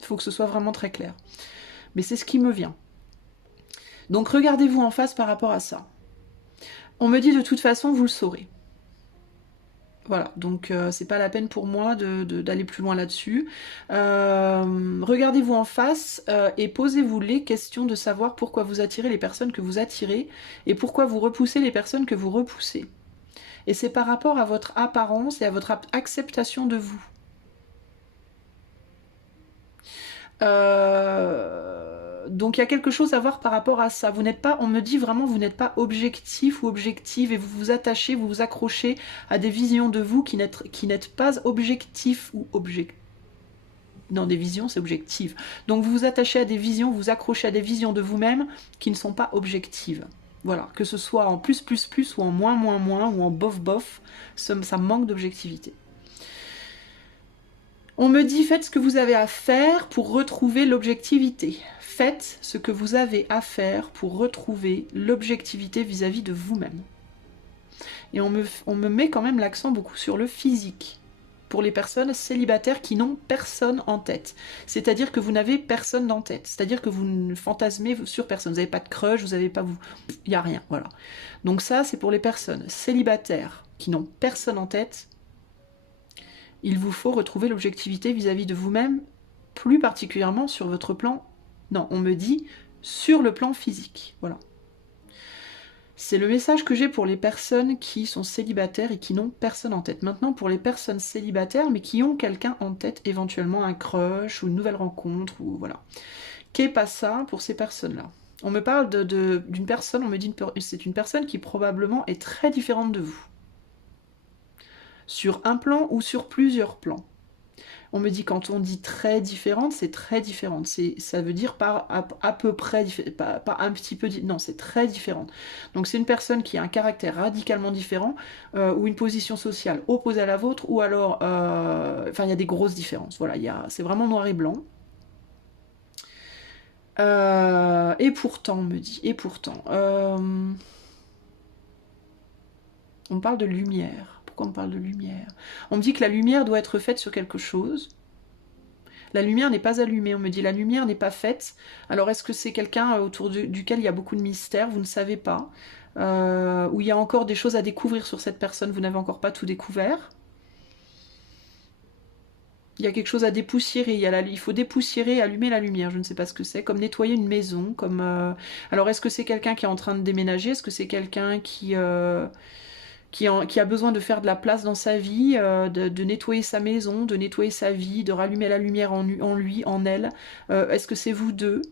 Il faut que ce soit vraiment très clair. Mais c'est ce qui me vient. Donc regardez-vous en face par rapport à ça. On me dit de toute façon, vous le saurez. Voilà, donc c'est pas la peine pour moi d'aller plus loin là-dessus. Regardez-vous en face et posez-vous les questions de savoir pourquoi vous attirez les personnes que vous attirez et pourquoi vous repoussez les personnes que vous repoussez. Et c'est par rapport à votre apparence et à votre acceptation de vous. Donc il y a quelque chose à voir par rapport à ça. Vous n'êtes pas, on me dit vraiment, vous n'êtes pas objectif ou objective et vous vous attachez, vous vous accrochez à des visions de vous qui n'êtes pas objectif ou objectif. Non, des visions, c'est objective. Donc vous vous attachez à des visions, vous vous accrochez à des visions de vous-même qui ne sont pas objectives. Voilà, que ce soit en plus ou en moins ou en bof, ça manque d'objectivité. On me dit, faites ce que vous avez à faire pour retrouver l'objectivité. Faites ce que vous avez à faire pour retrouver l'objectivité vis-à-vis de vous-même. Et on me met quand même l'accent beaucoup sur le physique. Pour les personnes célibataires qui n'ont personne en tête. C'est-à-dire que vous n'avez personne en tête. C'est-à-dire que vous ne fantasmez sur personne. Vous n'avez pas de crush, vous n'avez pas vous... Il n'y a rien, voilà. Donc ça, c'est pour les personnes célibataires qui n'ont personne en tête. Il vous faut retrouver l'objectivité vis-à-vis de vous-même, plus particulièrement sur votre plan... Non, on me dit sur le plan physique, voilà. C'est le message que j'ai pour les personnes qui sont célibataires et qui n'ont personne en tête. Maintenant, pour les personnes célibataires, mais qui ont quelqu'un en tête, éventuellement un crush ou une nouvelle rencontre, ou voilà. Qu'est pas ça pour ces personnes-là? On me parle d'une personne, on me dit c'est une personne qui probablement est très différente de vous. Sur un plan ou sur plusieurs plans. On me dit quand on dit très différente, c'est très différente. Ça veut dire par à peu près, pas un petit peu, non, c'est très différente. Donc c'est une personne qui a un caractère radicalement différent, ou une position sociale opposée à la vôtre, ou alors, enfin il y a des grosses différences. Voilà, c'est vraiment noir et blanc. Et pourtant, on me dit, et pourtant, on parle de lumière. Pourquoi on parle de lumière? On me dit que la lumière doit être faite sur quelque chose. La lumière n'est pas allumée, on me dit la lumière n'est pas faite. Alors est-ce que c'est quelqu'un autour duquel il y a beaucoup de mystères, vous ne savez pas, où il y a encore des choses à découvrir sur cette personne, vous n'avez encore pas tout découvert. Il y a quelque chose à dépoussiérer, il faut dépoussiérer et allumer la lumière, je ne sais pas ce que c'est, comme nettoyer une maison, comme... Alors est-ce que c'est quelqu'un qui est en train de déménager? Est-ce que c'est quelqu'un qui a besoin de faire de la place dans sa vie, de nettoyer sa maison, de nettoyer sa vie, de rallumer la lumière en lui, en elle. Est-ce que c'est vous deux?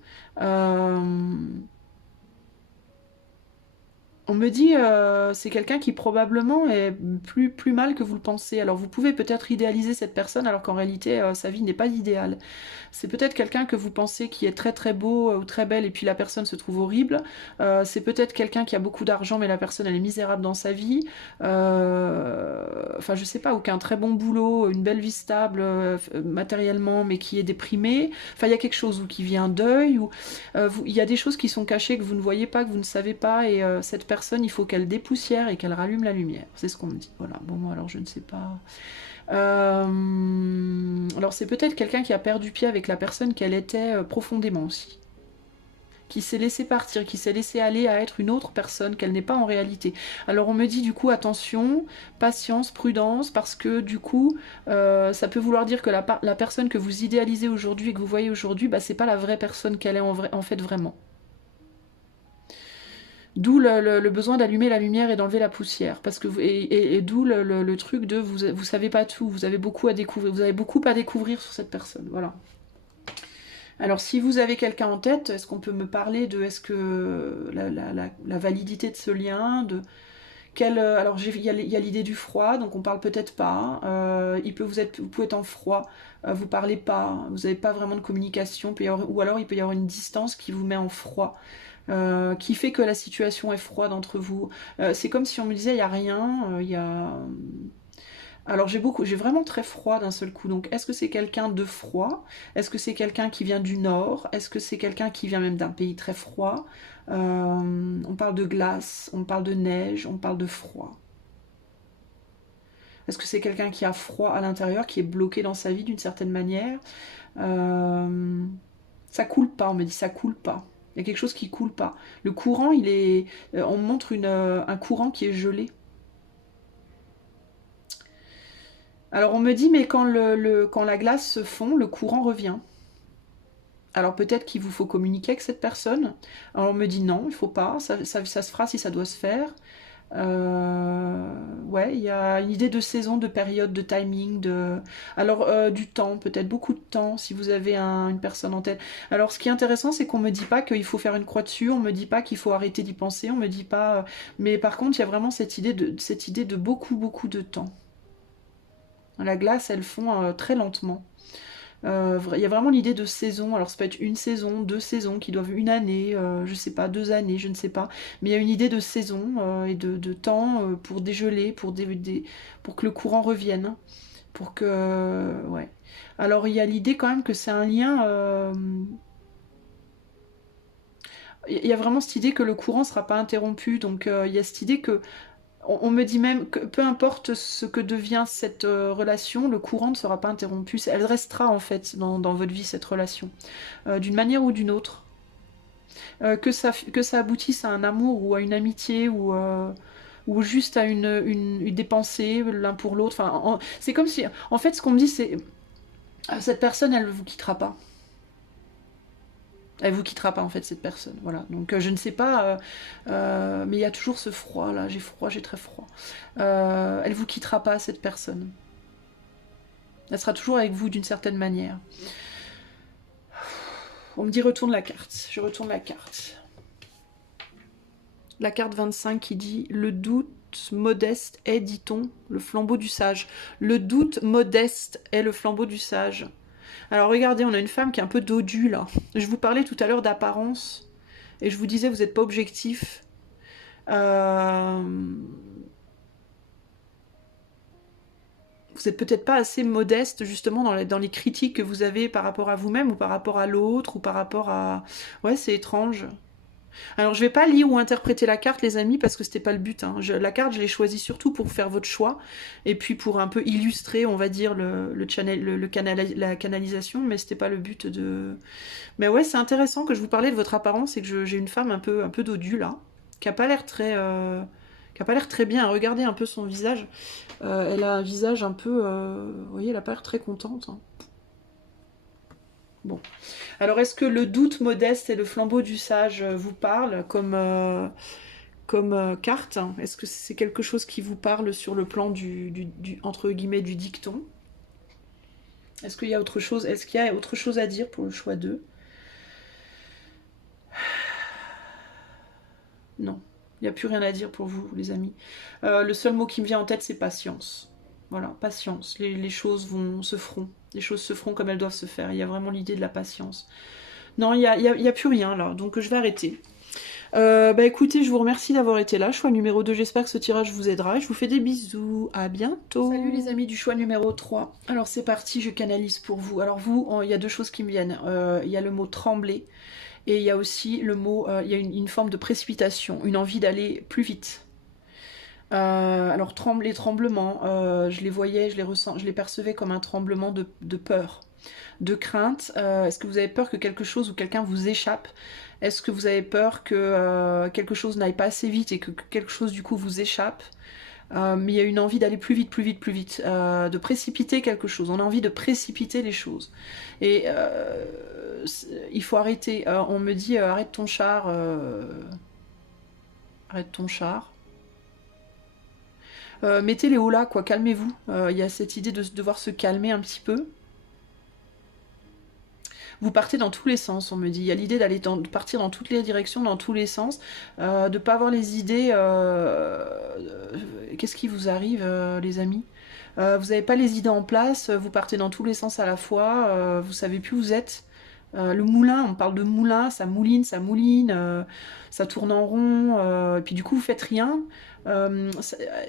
On me dit c'est quelqu'un qui probablement est plus mal que vous le pensez. Alors vous pouvez peut-être idéaliser cette personne alors qu'en réalité sa vie n'est pas idéale. C'est peut-être quelqu'un que vous pensez qui est très très beau ou très belle et puis la personne se trouve horrible. C'est peut-être quelqu'un qui a beaucoup d'argent mais la personne elle est misérable dans sa vie. Enfin je sais pas, ou qui a un très bon boulot, une belle vie stable matériellement mais qui est déprimé. Enfin il y a quelque chose ou qui vit un deuil ou il y a des choses qui sont cachées que vous ne voyez pas, que vous ne savez pas et cette personne il faut qu'elle dépoussière et qu'elle rallume la lumière. C'est ce qu'on me dit. Voilà, bon moi alors je ne sais pas... alors c'est peut-être quelqu'un qui a perdu pied avec la personne qu'elle était profondément aussi. Qui s'est laissé partir, qui s'est laissé aller à être une autre personne qu'elle n'est pas en réalité. Alors on me dit du coup attention, patience, prudence, parce que du coup ça peut vouloir dire que la personne que vous idéalisez aujourd'hui et que vous voyez aujourd'hui, bah, c'est pas la vraie personne qu'elle est en fait vraiment. D'où le besoin d'allumer la lumière et d'enlever la poussière. Parce que et d'où le truc de vous savez pas tout, vous avez beaucoup à découvrir, vous avez beaucoup à découvrir sur cette personne. Voilà. Alors si vous avez quelqu'un en tête, est-ce qu'on peut me parler de est-ce que la validité de ce lien, de quel, alors il y a l'idée du froid, donc on parle peut-être pas. Vous pouvez être en froid, vous parlez pas, vous n'avez pas vraiment de communication, ou alors il peut y avoir une distance qui vous met en froid. Qui fait que la situation est froide entre vous. C'est comme si on me disait il n'y a rien, il y a... Alors j'ai vraiment très froid d'un seul coup. Donc est-ce que c'est quelqu'un de froid? Est-ce que c'est quelqu'un qui vient du nord? Est-ce que c'est quelqu'un qui vient même d'un pays très froid? On parle de glace, on parle de neige, on parle de froid. Est-ce que c'est quelqu'un qui a froid à l'intérieur, qui est bloqué dans sa vie d'une certaine manière? Ça coule pas, on me dit ça coule pas. Il y a quelque chose qui coule pas. Le courant, on montre un courant qui est gelé. Alors on me dit, mais quand la glace se fond, le courant revient. Alors peut-être qu'il vous faut communiquer avec cette personne. Alors on me dit non, il faut pas, ça se fera si ça doit se faire. Ouais, il y a une idée de saison, de période, de timing, alors du temps, peut-être beaucoup de temps si vous avez une personne en tête. Alors ce qui est intéressant, c'est qu'on me dit pas qu'il faut faire une croix dessus, on me dit pas qu'il faut arrêter d'y penser, on me dit pas. Mais par contre, il y a vraiment cette idée de beaucoup de temps. La glace, elle fond très lentement. Il y a vraiment l'idée de saison, alors ça peut être une saison, 2 saisons qui doivent une année, je sais pas, 2 années, je ne sais pas, mais il y a une idée de saison et de temps pour dégeler, pour que le courant revienne. Pour que... Ouais. Alors, il y a l'idée quand même que c'est un lien... Il y a vraiment cette idée que le courant ne sera pas interrompu. Donc, il y a cette idée que... On me dit même que peu importe ce que devient cette relation, le courant ne sera pas interrompu. Elle restera en fait dans votre vie, cette relation. D'une manière ou d'une autre. Que ça aboutisse à un amour ou à une amitié ou juste à des pensées l'un pour l'autre. Enfin, c'est comme si... En fait, ce qu'on me dit, c'est... Cette personne, elle ne vous quittera pas. Elle vous quittera pas en fait cette personne, voilà. Donc je ne sais pas, mais il y a toujours ce froid là. J'ai froid, j'ai très froid. Elle vous quittera pas cette personne. Elle sera toujours avec vous d'une certaine manière. On me dit retourne la carte. Je retourne la carte. La carte 25 qui dit le doute modeste est, dit-on, le flambeau du sage. Le doute modeste est le flambeau du sage. Alors regardez, on a une femme qui est un peu dodue là. Je vous parlais tout à l'heure d'apparence et je vous disais vous n'êtes pas objectif. Vous n'êtes peut-être pas assez modeste justement dans les critiques que vous avez par rapport à vous-même ou par rapport à l'autre ou par rapport à... Ouais, c'est étrange. Alors je vais pas lire ou interpréter la carte les amis parce que c'était pas le but. Hein. La carte je l'ai choisie surtout pour faire votre choix et puis pour un peu illustrer on va dire la canalisation mais c'était pas le but de... Mais ouais c'est intéressant que je vous parlais de votre apparence et que j'ai une femme un peu dodue là qui a pas l'air très... qui a pas l'air très bien. Regardez un peu son visage. Elle a un visage un peu... vous voyez elle a pas l'air très contente. Hein. Bon. Alors, est-ce que le doute modeste et le flambeau du sage vous parlent comme carte? Est-ce que c'est quelque chose qui vous parle sur le plan entre guillemets, du dicton? Est-ce qu'il y a autre chose? Est-ce qu'il y a autre chose à dire pour le choix 2? Non. Il n'y a plus rien à dire pour vous, les amis. Le seul mot qui me vient en tête, c'est patience. Voilà, patience. Les choses se feront. Les choses se feront comme elles doivent se faire. Il y a vraiment l'idée de la patience. Non, il y a plus rien là, donc je vais arrêter. Bah écoutez, je vous remercie d'avoir été là. Choix numéro 2, j'espère que ce tirage vous aidera. Je vous fais des bisous, à bientôt. Salut les amis du choix numéro 3. Alors c'est parti, je canalise pour vous. Alors vous, il y a deux choses qui me viennent. Il y a le mot trembler et il y a aussi le mot, il y a une forme de précipitation, une envie d'aller plus vite. Alors les tremblements, je les voyais, je les percevais comme un tremblement de peur, de crainte. Est-ce que vous avez peur que quelque chose ou quelqu'un vous échappe? Est-ce que vous avez peur que quelque chose n'aille pas assez vite et que quelque chose du coup vous échappe? Mais il y a une envie d'aller plus vite, plus vite, plus vite, de précipiter quelque chose. On a envie de précipiter les choses. Et il faut arrêter. On me dit arrête ton char. Arrête ton char. Mettez les hauts là, quoi, calmez-vous. Il y a cette idée de devoir se calmer un petit peu. Vous partez dans tous les sens, on me dit. Il y a l'idée de partir dans toutes les directions, dans tous les sens, de ne pas avoir les idées... Qu'est-ce qui vous arrive, les amis? Vous n'avez pas les idées en place, vous partez dans tous les sens à la fois, vous savez plus où vous êtes. Le moulin, on parle de moulin, ça mouline, ça tourne en rond, et puis du coup vous faites rien. Il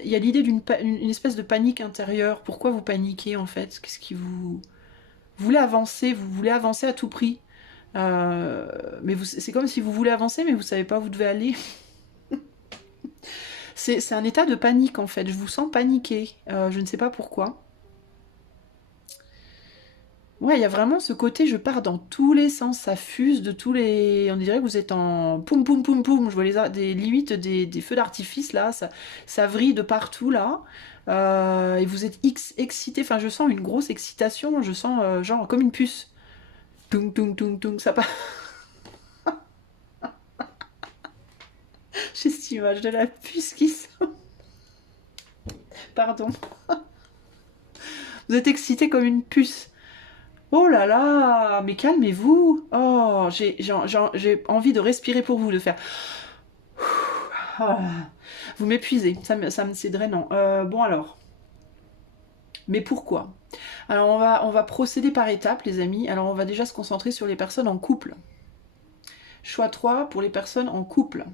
y a l'idée d'une espèce de panique intérieure. Pourquoi vous paniquez en fait? Qu'est-ce qui vous... Vous voulez avancer à tout prix. Mais c'est comme si vous voulez avancer, mais vous savez pas où vous devez aller. C'est un état de panique en fait. Je vous sens paniquer. Je ne sais pas pourquoi. Ouais, il y a vraiment ce côté, je pars dans tous les sens, ça fuse de tous les... On dirait que vous êtes en poum poum poum poum, je vois limites des feux d'artifice là, ça vrille de partout là, et vous êtes excité, enfin je sens une grosse excitation, je sens genre comme une puce. Tung tung tung tung, ça part... J'ai cette image de la puce qui sort. Pardon. Vous êtes excité comme une puce. Oh là là, mais calmez-vous. Oh, j'ai envie de respirer pour vous, de faire... Vous m'épuisez, c'est drainant. Bon alors, mais pourquoi? Alors on va procéder par étapes les amis. Alors on va déjà se concentrer sur les personnes en couple. Choix 3 pour les personnes en couple.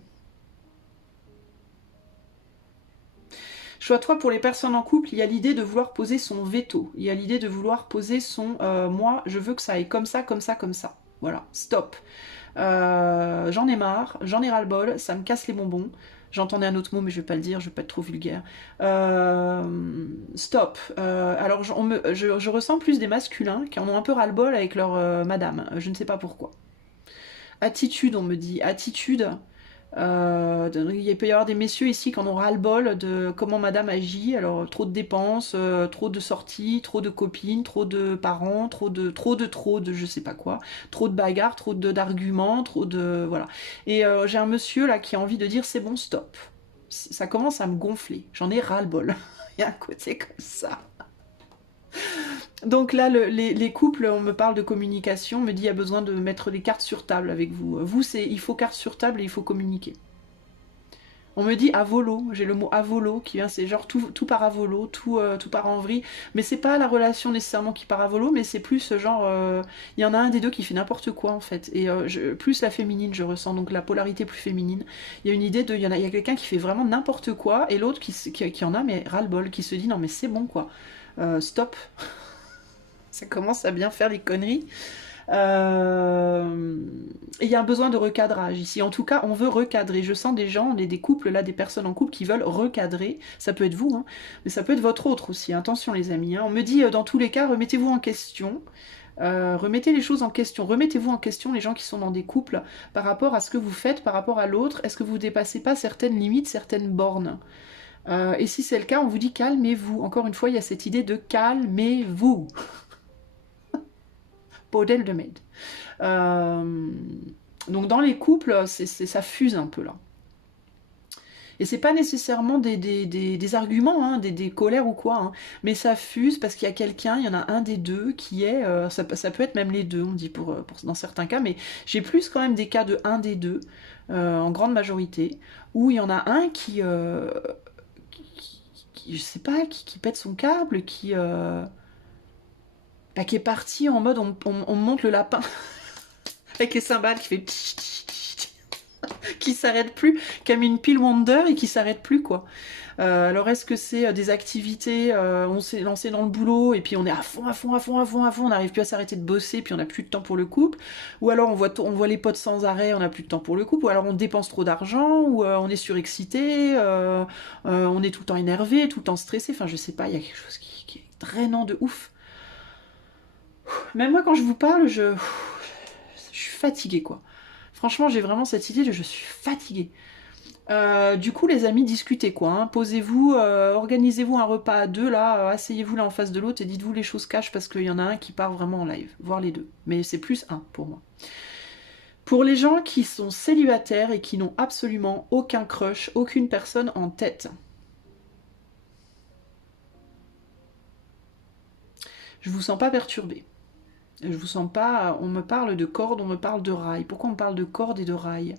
vois, toi, pour les personnes en couple, il y a l'idée de vouloir poser son veto. Il y a l'idée de vouloir poser son moi, je veux que ça aille comme ça, comme ça, comme ça. Voilà, stop. J'en ai marre, j'en ai ras-le-bol, ça me casse les bonbons. J'entendais un autre mot, mais je vais pas le dire, je vais pas être trop vulgaire. Stop. Alors, je ressens plus des masculins qui en ont un peu ras-le-bol avec leur madame. Je ne sais pas pourquoi. Attitude, on me dit. Attitude. Il peut y avoir des messieurs ici qui en ont ras-le-bol de comment madame agit. Alors, trop de dépenses, trop de sorties, trop de copines, trop de parents, trop de je sais pas quoi, trop de bagarres, d'arguments, trop de... Voilà. Et j'ai un monsieur là qui a envie de dire c'est bon, stop. Ça commence à me gonfler. J'en ai ras-le-bol. Il y a un côté comme ça. Donc là, les couples, on me parle de communication, on me dit il y a besoin de mettre des cartes sur table avec vous. Vous, c'est il faut cartes sur table et il faut communiquer. On me dit à volo, j'ai le mot à volo qui vient, c'est genre tout part à volo, tout part en vrille. Mais c'est pas la relation nécessairement qui part à volo, mais c'est plus genre, il y en a un des deux qui fait n'importe quoi en fait. Et plus la féminine, je ressens, donc la polarité plus féminine. Il y a une idée de, il y a quelqu'un qui fait vraiment n'importe quoi, et l'autre qui en a mais ras-le-bol, qui se dit non mais c'est bon quoi, stop. Ça commence à bien faire les conneries. Et il y a un besoin de recadrage ici. En tout cas, on veut recadrer. Je sens des gens, des couples, là, des personnes en couple qui veulent recadrer. Ça peut être vous, hein, mais ça peut être votre autre aussi. Attention les amis. Hein. On me dit, dans tous les cas, remettez-vous en question. Remettez les choses en question. Remettez-vous en question les gens qui sont dans des couples par rapport à ce que vous faites, par rapport à l'autre. Est-ce que vous ne dépassez pas certaines limites, certaines bornes? Et si c'est le cas, on vous dit calmez-vous. Encore une fois, il y a cette idée de calmez-vous. Bordel de merde. Donc dans les couples, ça fuse un peu là. Et c'est pas nécessairement des arguments, hein, des colères ou quoi, hein, mais ça fuse parce qu'il y a quelqu'un, il y en a un des deux qui est, ça peut être même les deux, on dit dans certains cas, mais j'ai plus quand même des cas de un des deux, en grande majorité, où il y en a un qui je sais pas, qui pète son câble, qui est parti en mode on monte le lapin avec les cymbales qui fait qui s'arrête plus, qui a mis une pile Wonder et qui s'arrête plus quoi. Alors est-ce que c'est des activités, on s'est lancé dans le boulot et puis on est à fond, on n'arrive plus à s'arrêter de bosser puis on n'a plus de temps pour le couple, ou alors on voit les potes sans arrêt, on n'a plus de temps pour le couple, ou alors on dépense trop d'argent, ou on est surexcité, on est tout le temps énervé, tout le temps stressé, enfin je sais pas, il y a quelque chose qui est drainant de ouf. Même moi quand je vous parle, je suis fatiguée quoi. Franchement j'ai vraiment cette idée de je suis fatiguée. Du coup les amis discutez quoi, hein. Posez-vous, organisez-vous un repas à deux là, asseyez-vous l'un en face de l'autre et dites-vous les choses cash parce qu'il y en a un qui part vraiment en live, voire les deux. Mais c'est plus un pour moi. Pour les gens qui sont célibataires et qui n'ont absolument aucun crush, aucune personne en tête. Je vous sens pas perturbé. Je vous sens pas. On me parle de corde, on me parle de rail. Pourquoi on me parle de corde et de rail?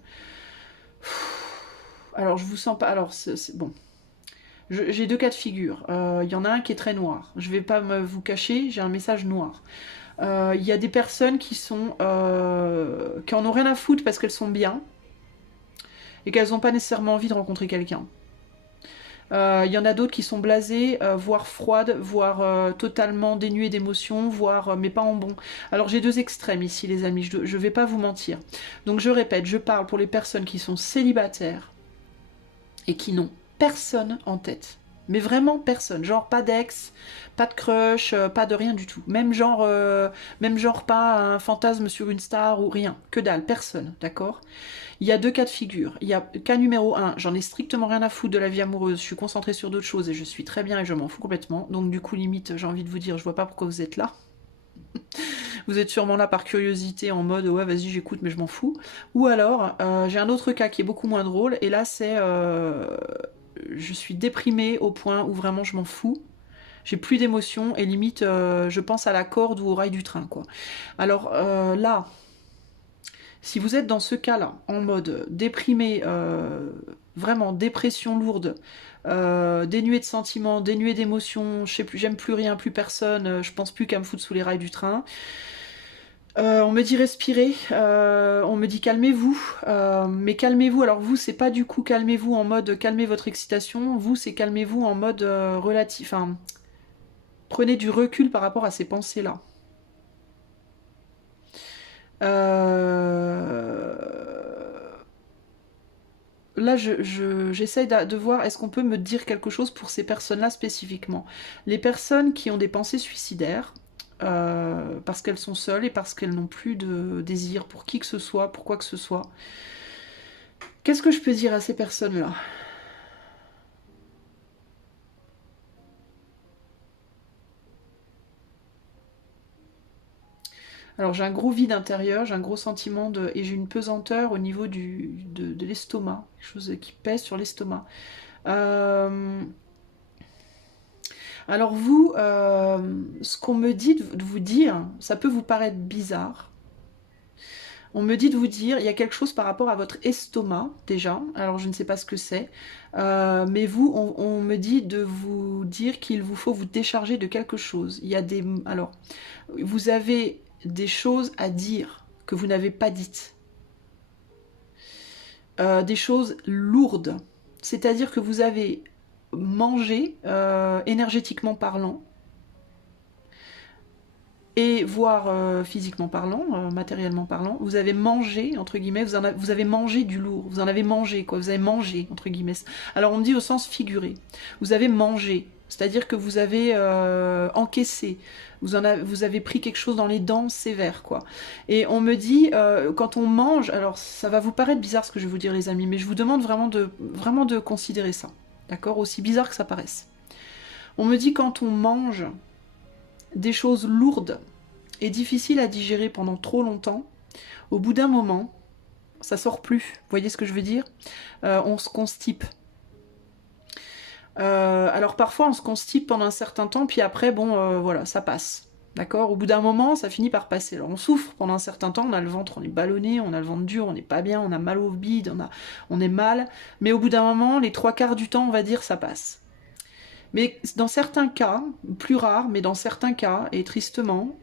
Alors je vous sens pas. Alors c'est bon. J'ai deux cas de figure. Il y en a un qui est très noir. Je vais pas vous cacher, j'ai un message noir. Il y a des personnes qui sont qui en ont rien à foutre parce qu'elles sont bien et qu'elles n'ont pas nécessairement envie de rencontrer quelqu'un. Il y en a d'autres qui sont blasées, voire froides, voire totalement dénuées d'émotions, voire mais pas en bon. Alors j'ai deux extrêmes ici les amis, je vais pas vous mentir. Donc je répète, je parle pour les personnes qui sont célibataires et qui n'ont personne en tête. Mais vraiment personne, genre pas d'ex, pas de crush, pas de rien du tout. Même genre pas un fantasme sur une star ou rien, que dalle, personne, d'accord? Il y a deux cas de figure. Il y a cas numéro 1, j'en ai strictement rien à foutre de la vie amoureuse, je suis concentrée sur d'autres choses et je suis très bien et je m'en fous complètement. Donc du coup limite, j'ai envie de vous dire, je vois pas pourquoi vous êtes là. Vous êtes sûrement là par curiosité en mode ouais vas-y j'écoute mais je m'en fous. Ou alors j'ai un autre cas qui est beaucoup moins drôle et là c'est je suis déprimée au point où vraiment je m'en fous. J'ai plus d'émotions et limite je pense à la corde ou au rail du train quoi. Alors là, si vous êtes dans ce cas-là, en mode déprimé, vraiment dépression lourde, dénué de sentiments, dénué d'émotions, je sais plus, j'aime plus rien, plus personne, je pense plus qu'à me foutre sous les rails du train. On me dit respirer, on me dit calmez-vous, mais calmez-vous, alors vous c'est pas du coup calmez-vous en mode calmez votre excitation, vous c'est calmez-vous en mode relatif, enfin prenez du recul par rapport à ces pensées-là. Là, j'essaye de voir est-ce qu'on peut me dire quelque chose pour ces personnes-là spécifiquement. Les personnes qui ont des pensées suicidaires, parce qu'elles sont seules et parce qu'elles n'ont plus de désir pour qui que ce soit, pour quoi que ce soit. Qu'est-ce que je peux dire à ces personnes-là? Alors j'ai un gros vide intérieur, j'ai un gros sentiment de... et j'ai une pesanteur au niveau de l'estomac, quelque chose qui pèse sur l'estomac. Alors vous, ce qu'on me dit de vous dire, ça peut vous paraître bizarre. On me dit de vous dire, il y a quelque chose par rapport à votre estomac, déjà. Alors, je ne sais pas ce que c'est. Mais vous, on me dit de vous dire qu'il vous faut vous décharger de quelque chose. Il y a des... Alors, vous avez des choses à dire que vous n'avez pas dites. Des choses lourdes. C'est-à-dire que vous avez mangé, énergétiquement parlant, et voire physiquement parlant, matériellement parlant, vous avez mangé, entre guillemets, vous avez mangé du lourd, vous en avez mangé, quoi, vous avez mangé, entre guillemets. Alors on me dit au sens figuré, vous avez mangé, c'est-à-dire que vous avez encaissé, vous avez pris quelque chose dans les dents sévère, quoi. Et on me dit, quand on mange, alors ça va vous paraître bizarre ce que je vais vous dire les amis, mais je vous demande vraiment de considérer ça, d'accord, aussi bizarre que ça paraisse. On me dit quand on mange des choses lourdes et difficiles à digérer pendant trop longtemps, au bout d'un moment, ça sort plus. Vous voyez ce que je veux dire? On se constipe. Alors parfois on se constipe pendant un certain temps, puis après, bon, voilà, ça passe. D'accord? Au bout d'un moment, ça finit par passer. Alors on souffre pendant un certain temps, on a le ventre, on est ballonné, on a le ventre dur, on n'est pas bien, on a mal au bide, on est mal. Mais au bout d'un moment, les 3/4 du temps, on va dire, ça passe. Mais dans certains cas, plus rares, mais dans certains cas, et tristement,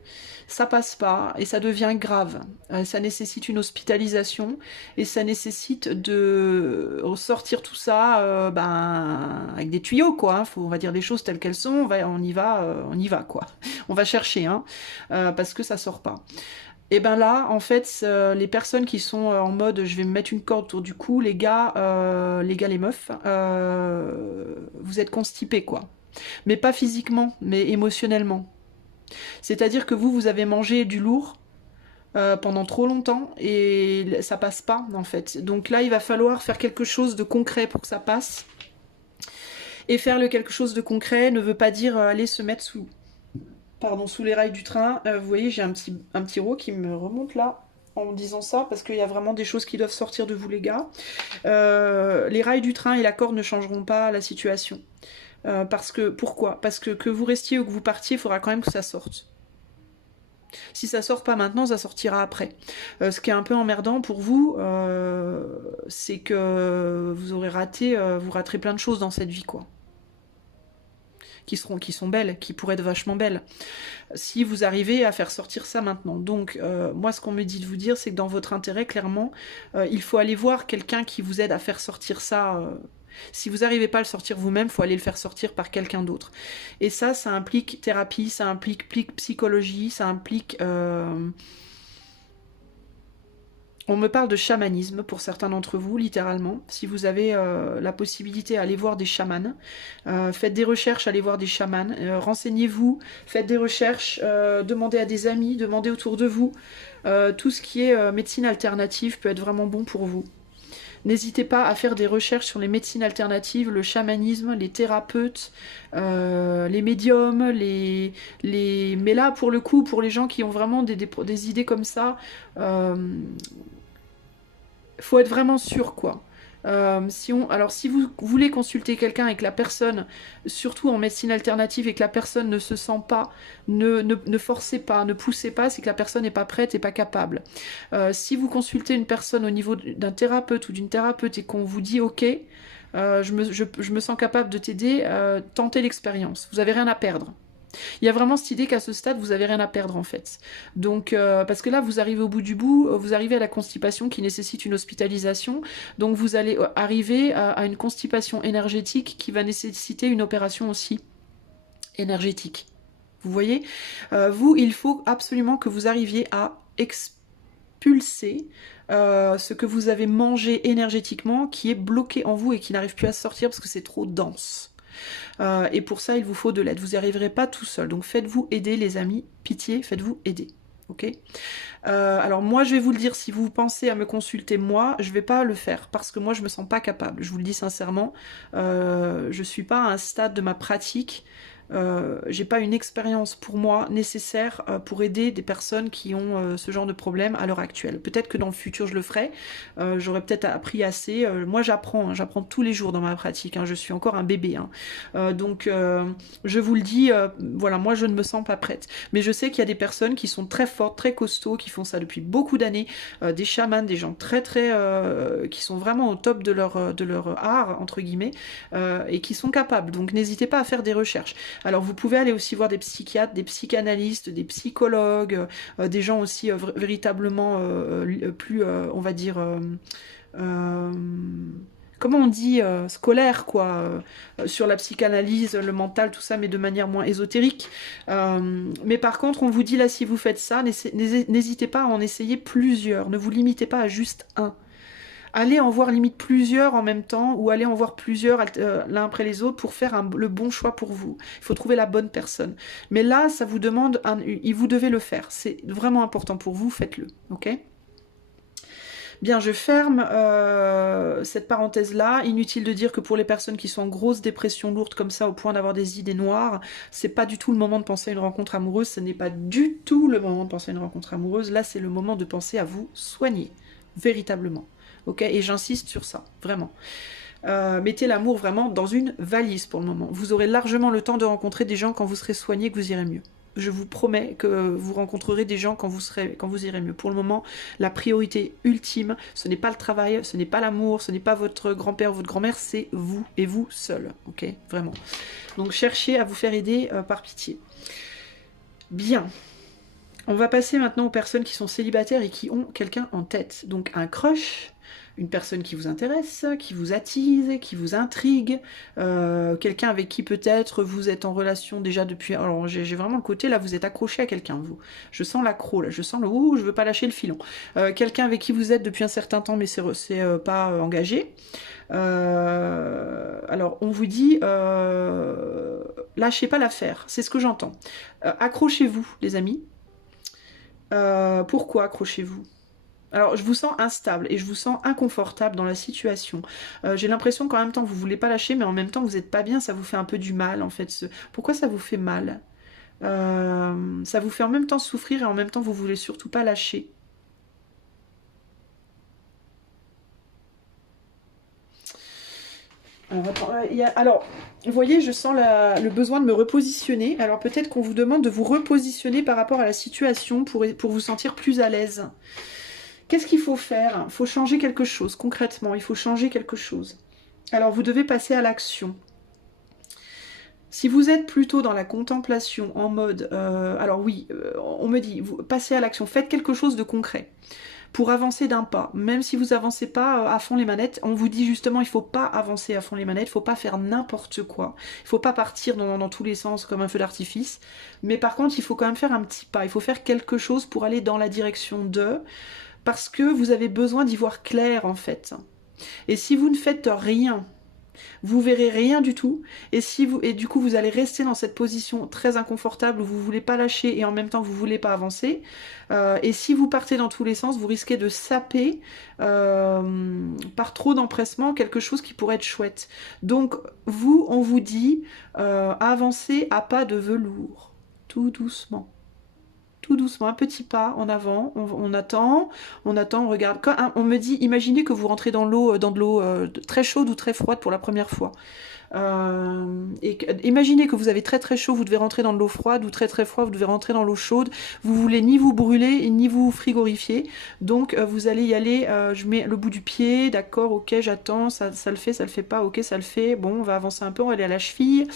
ça passe pas et ça devient grave. Ça nécessite une hospitalisation et ça nécessite de ressortir tout ça avec des tuyaux, quoi. Hein. On va dire les choses telles qu'elles sont, on y va, quoi. On va chercher, hein, parce que ça sort pas. Et ben là, en fait, les personnes qui sont en mode je vais me mettre une corde autour du cou, les gars, les meufs, vous êtes constipés, quoi. Mais pas physiquement, mais émotionnellement. C'est-à-dire que vous avez mangé du lourd pendant trop longtemps et ça passe pas, en fait. Donc là, il va falloir faire quelque chose de concret pour que ça passe. Et faire le quelque chose de concret ne veut pas dire aller se mettre sous les rails du train. Vous voyez, j'ai un petit rot qui me remonte là en disant ça, parce qu'il y a vraiment des choses qui doivent sortir de vous, les gars. Les rails du train et la corde ne changeront pas la situation. Pourquoi? Parce que vous restiez ou que vous partiez, il faudra quand même que ça sorte. Si ça sort pas maintenant, ça sortira après. Ce qui est un peu emmerdant pour vous, c'est que vous raterez plein de choses dans cette vie, quoi. Qui sont belles, qui pourraient être vachement belles, si vous arrivez à faire sortir ça maintenant. Donc, moi, ce qu'on me dit de vous dire, c'est que dans votre intérêt, clairement, il faut aller voir quelqu'un qui vous aide à faire sortir ça. Si vous n'arrivez pas à le sortir vous-même, il faut aller le faire sortir par quelqu'un d'autre. Et ça implique thérapie, ça implique psychologie, ça implique... On me parle de chamanisme pour certains d'entre vous, littéralement. Si vous avez la possibilité d'aller voir des chamans, faites des recherches, allez voir des chamans, renseignez-vous, faites des recherches, demandez à des amis, demandez autour de vous. Tout ce qui est médecine alternative peut être vraiment bon pour vous. N'hésitez pas à faire des recherches sur les médecines alternatives, le chamanisme, les thérapeutes, les médiums, mais là, pour le coup, pour les gens qui ont vraiment des idées comme ça, faut être vraiment sûr, quoi. Alors, si vous voulez consulter quelqu'un et que la personne, surtout en médecine alternative, et que la personne ne se sent pas, ne forcez pas, ne poussez pas, c'est que la personne n'est pas prête et pas capable. Si vous consultez une personne au niveau d'un thérapeute ou d'une thérapeute et qu'on vous dit « Ok, je me sens capable de t'aider, tentez l'expérience. Vous n'avez rien à perdre. » Il y a vraiment cette idée qu'à ce stade, vous n'avez rien à perdre en fait. Donc, parce que là, vous arrivez au bout du bout, vous arrivez à la constipation qui nécessite une hospitalisation, donc vous allez arriver à une constipation énergétique qui va nécessiter une opération aussi énergétique. Vous voyez, vous, il faut absolument que vous arriviez à expulser ce que vous avez mangé énergétiquement qui est bloqué en vous et qui n'arrive plus à sortir parce que c'est trop dense. Et pour ça, il vous faut de l'aide. Vous n'y arriverez pas tout seul. Donc faites-vous aider, les amis. Pitié, faites-vous aider. Ok. Alors moi, je vais vous le dire, si vous pensez à me consulter, moi, je vais pas le faire parce que moi, je me sens pas capable. Je vous le dis sincèrement. Je suis pas à un stade de ma pratique. J'ai pas une expérience pour moi nécessaire pour aider des personnes qui ont ce genre de problème à l'heure actuelle. Peut-être que dans le futur je le ferai, j'aurais peut-être appris assez. Moi j'apprends, hein, j'apprends tous les jours dans ma pratique, hein, je suis encore un bébé. Hein. Donc je vous le dis, voilà, moi je ne me sens pas prête. Mais je sais qu'il y a des personnes qui sont très fortes, très costauds, qui font ça depuis beaucoup d'années, des chamans, des gens très très qui sont vraiment au top de leur art, entre guillemets, et qui sont capables. Donc n'hésitez pas à faire des recherches. Alors vous pouvez aller aussi voir des psychiatres, des psychanalystes, des psychologues, des gens aussi véritablement plus, on va dire, comment on dit, scolaire quoi, sur la psychanalyse, le mental, tout ça, mais de manière moins ésotérique. Mais par contre, on vous dit là, si vous faites ça, n'hésitez pas à en essayer plusieurs, ne vous limitez pas à juste un. Allez en voir limite plusieurs en même temps ou allez en voir plusieurs l'un après les autres pour faire le bon choix pour vous. Il faut trouver la bonne personne. Mais là, ça vous demande, vous devez le faire. C'est vraiment important pour vous, faites-le. Ok ? Bien, je ferme cette parenthèse-là. Inutile de dire que pour les personnes qui sont en grosse dépression lourde comme ça, au point d'avoir des idées noires, c'est pas du tout le moment de penser à une rencontre amoureuse. Ce n'est pas du tout le moment de penser à une rencontre amoureuse. Là, c'est le moment de penser à vous soigner, véritablement. Ok, et j'insiste sur ça, vraiment. Mettez l'amour vraiment dans une valise pour le moment. Vous aurez largement le temps de rencontrer des gens quand vous serez soigné, que vous irez mieux. Je vous promets que vous rencontrerez des gens quand vous irez mieux. Pour le moment, la priorité ultime, ce n'est pas le travail, ce n'est pas l'amour, ce n'est pas votre grand-père ou votre grand-mère, c'est vous et vous seul. Ok, vraiment. Donc cherchez à vous faire aider par pitié. Bien. On va passer maintenant aux personnes qui sont célibataires et qui ont quelqu'un en tête. Donc un crush, une personne qui vous intéresse, qui vous attise, qui vous intrigue, quelqu'un avec qui peut-être vous êtes en relation déjà depuis... Alors j'ai vraiment le côté, là vous êtes accroché à quelqu'un, vous. Je sens l'accro, là, je sens le « ouh, je veux pas lâcher le filon ». Quelqu'un avec qui vous êtes depuis un certain temps mais c'est pas engagé. Alors on vous dit lâchez pas l'affaire, c'est ce que j'entends. Accrochez-vous les amis. Pourquoi accrochez-vous ? Alors, je vous sens instable et je vous sens inconfortable dans la situation. J'ai l'impression qu'en même temps, vous voulez pas lâcher, mais en même temps, vous n'êtes pas bien, ça vous fait un peu du mal, en fait. Pourquoi ça vous fait mal ? Ça vous fait en même temps souffrir et en même temps, vous voulez surtout pas lâcher. Alors, vous voyez, je sens le besoin de me repositionner. Alors peut-être qu'on vous demande de vous repositionner par rapport à la situation pour vous sentir plus à l'aise. Qu'est-ce qu'il faut faire ? Il faut changer quelque chose, concrètement, il faut changer quelque chose. Alors vous devez passer à l'action. Si vous êtes plutôt dans la contemplation, en mode... alors oui, on me dit, passez à l'action, faites quelque chose de concret. Pour avancer d'un pas, même si vous avancez pas à fond les manettes, on vous dit justement il faut pas avancer à fond les manettes, il faut pas faire n'importe quoi, il faut pas partir dans tous les sens comme un feu d'artifice, mais par contre il faut quand même faire un petit pas, il faut faire quelque chose pour aller dans la direction de, parce que vous avez besoin d'y voir clair en fait. Et si vous ne faites rien, vous verrez rien du tout, et du coup vous allez rester dans cette position très inconfortable où vous voulez pas lâcher et en même temps vous voulez pas avancer, et si vous partez dans tous les sens, vous risquez de saper par trop d'empressement quelque chose qui pourrait être chouette. Donc vous, on vous dit avancez à pas de velours, tout doucement. Tout doucement, un petit pas en avant, on attend, on regarde. Quand on me dit, imaginez que vous rentrez dans de l'eau très chaude ou très froide pour la première fois. Imaginez que vous avez très très chaud, vous devez rentrer dans de l'eau froide, ou très très froid, vous devez rentrer dans l'eau chaude. Vous voulez ni vous brûler, ni vous frigorifier. Donc vous allez y aller, je mets le bout du pied, d'accord, ok, j'attends, ça le fait pas, ok, ça le fait. Bon, on va avancer un peu, on va aller à la cheville.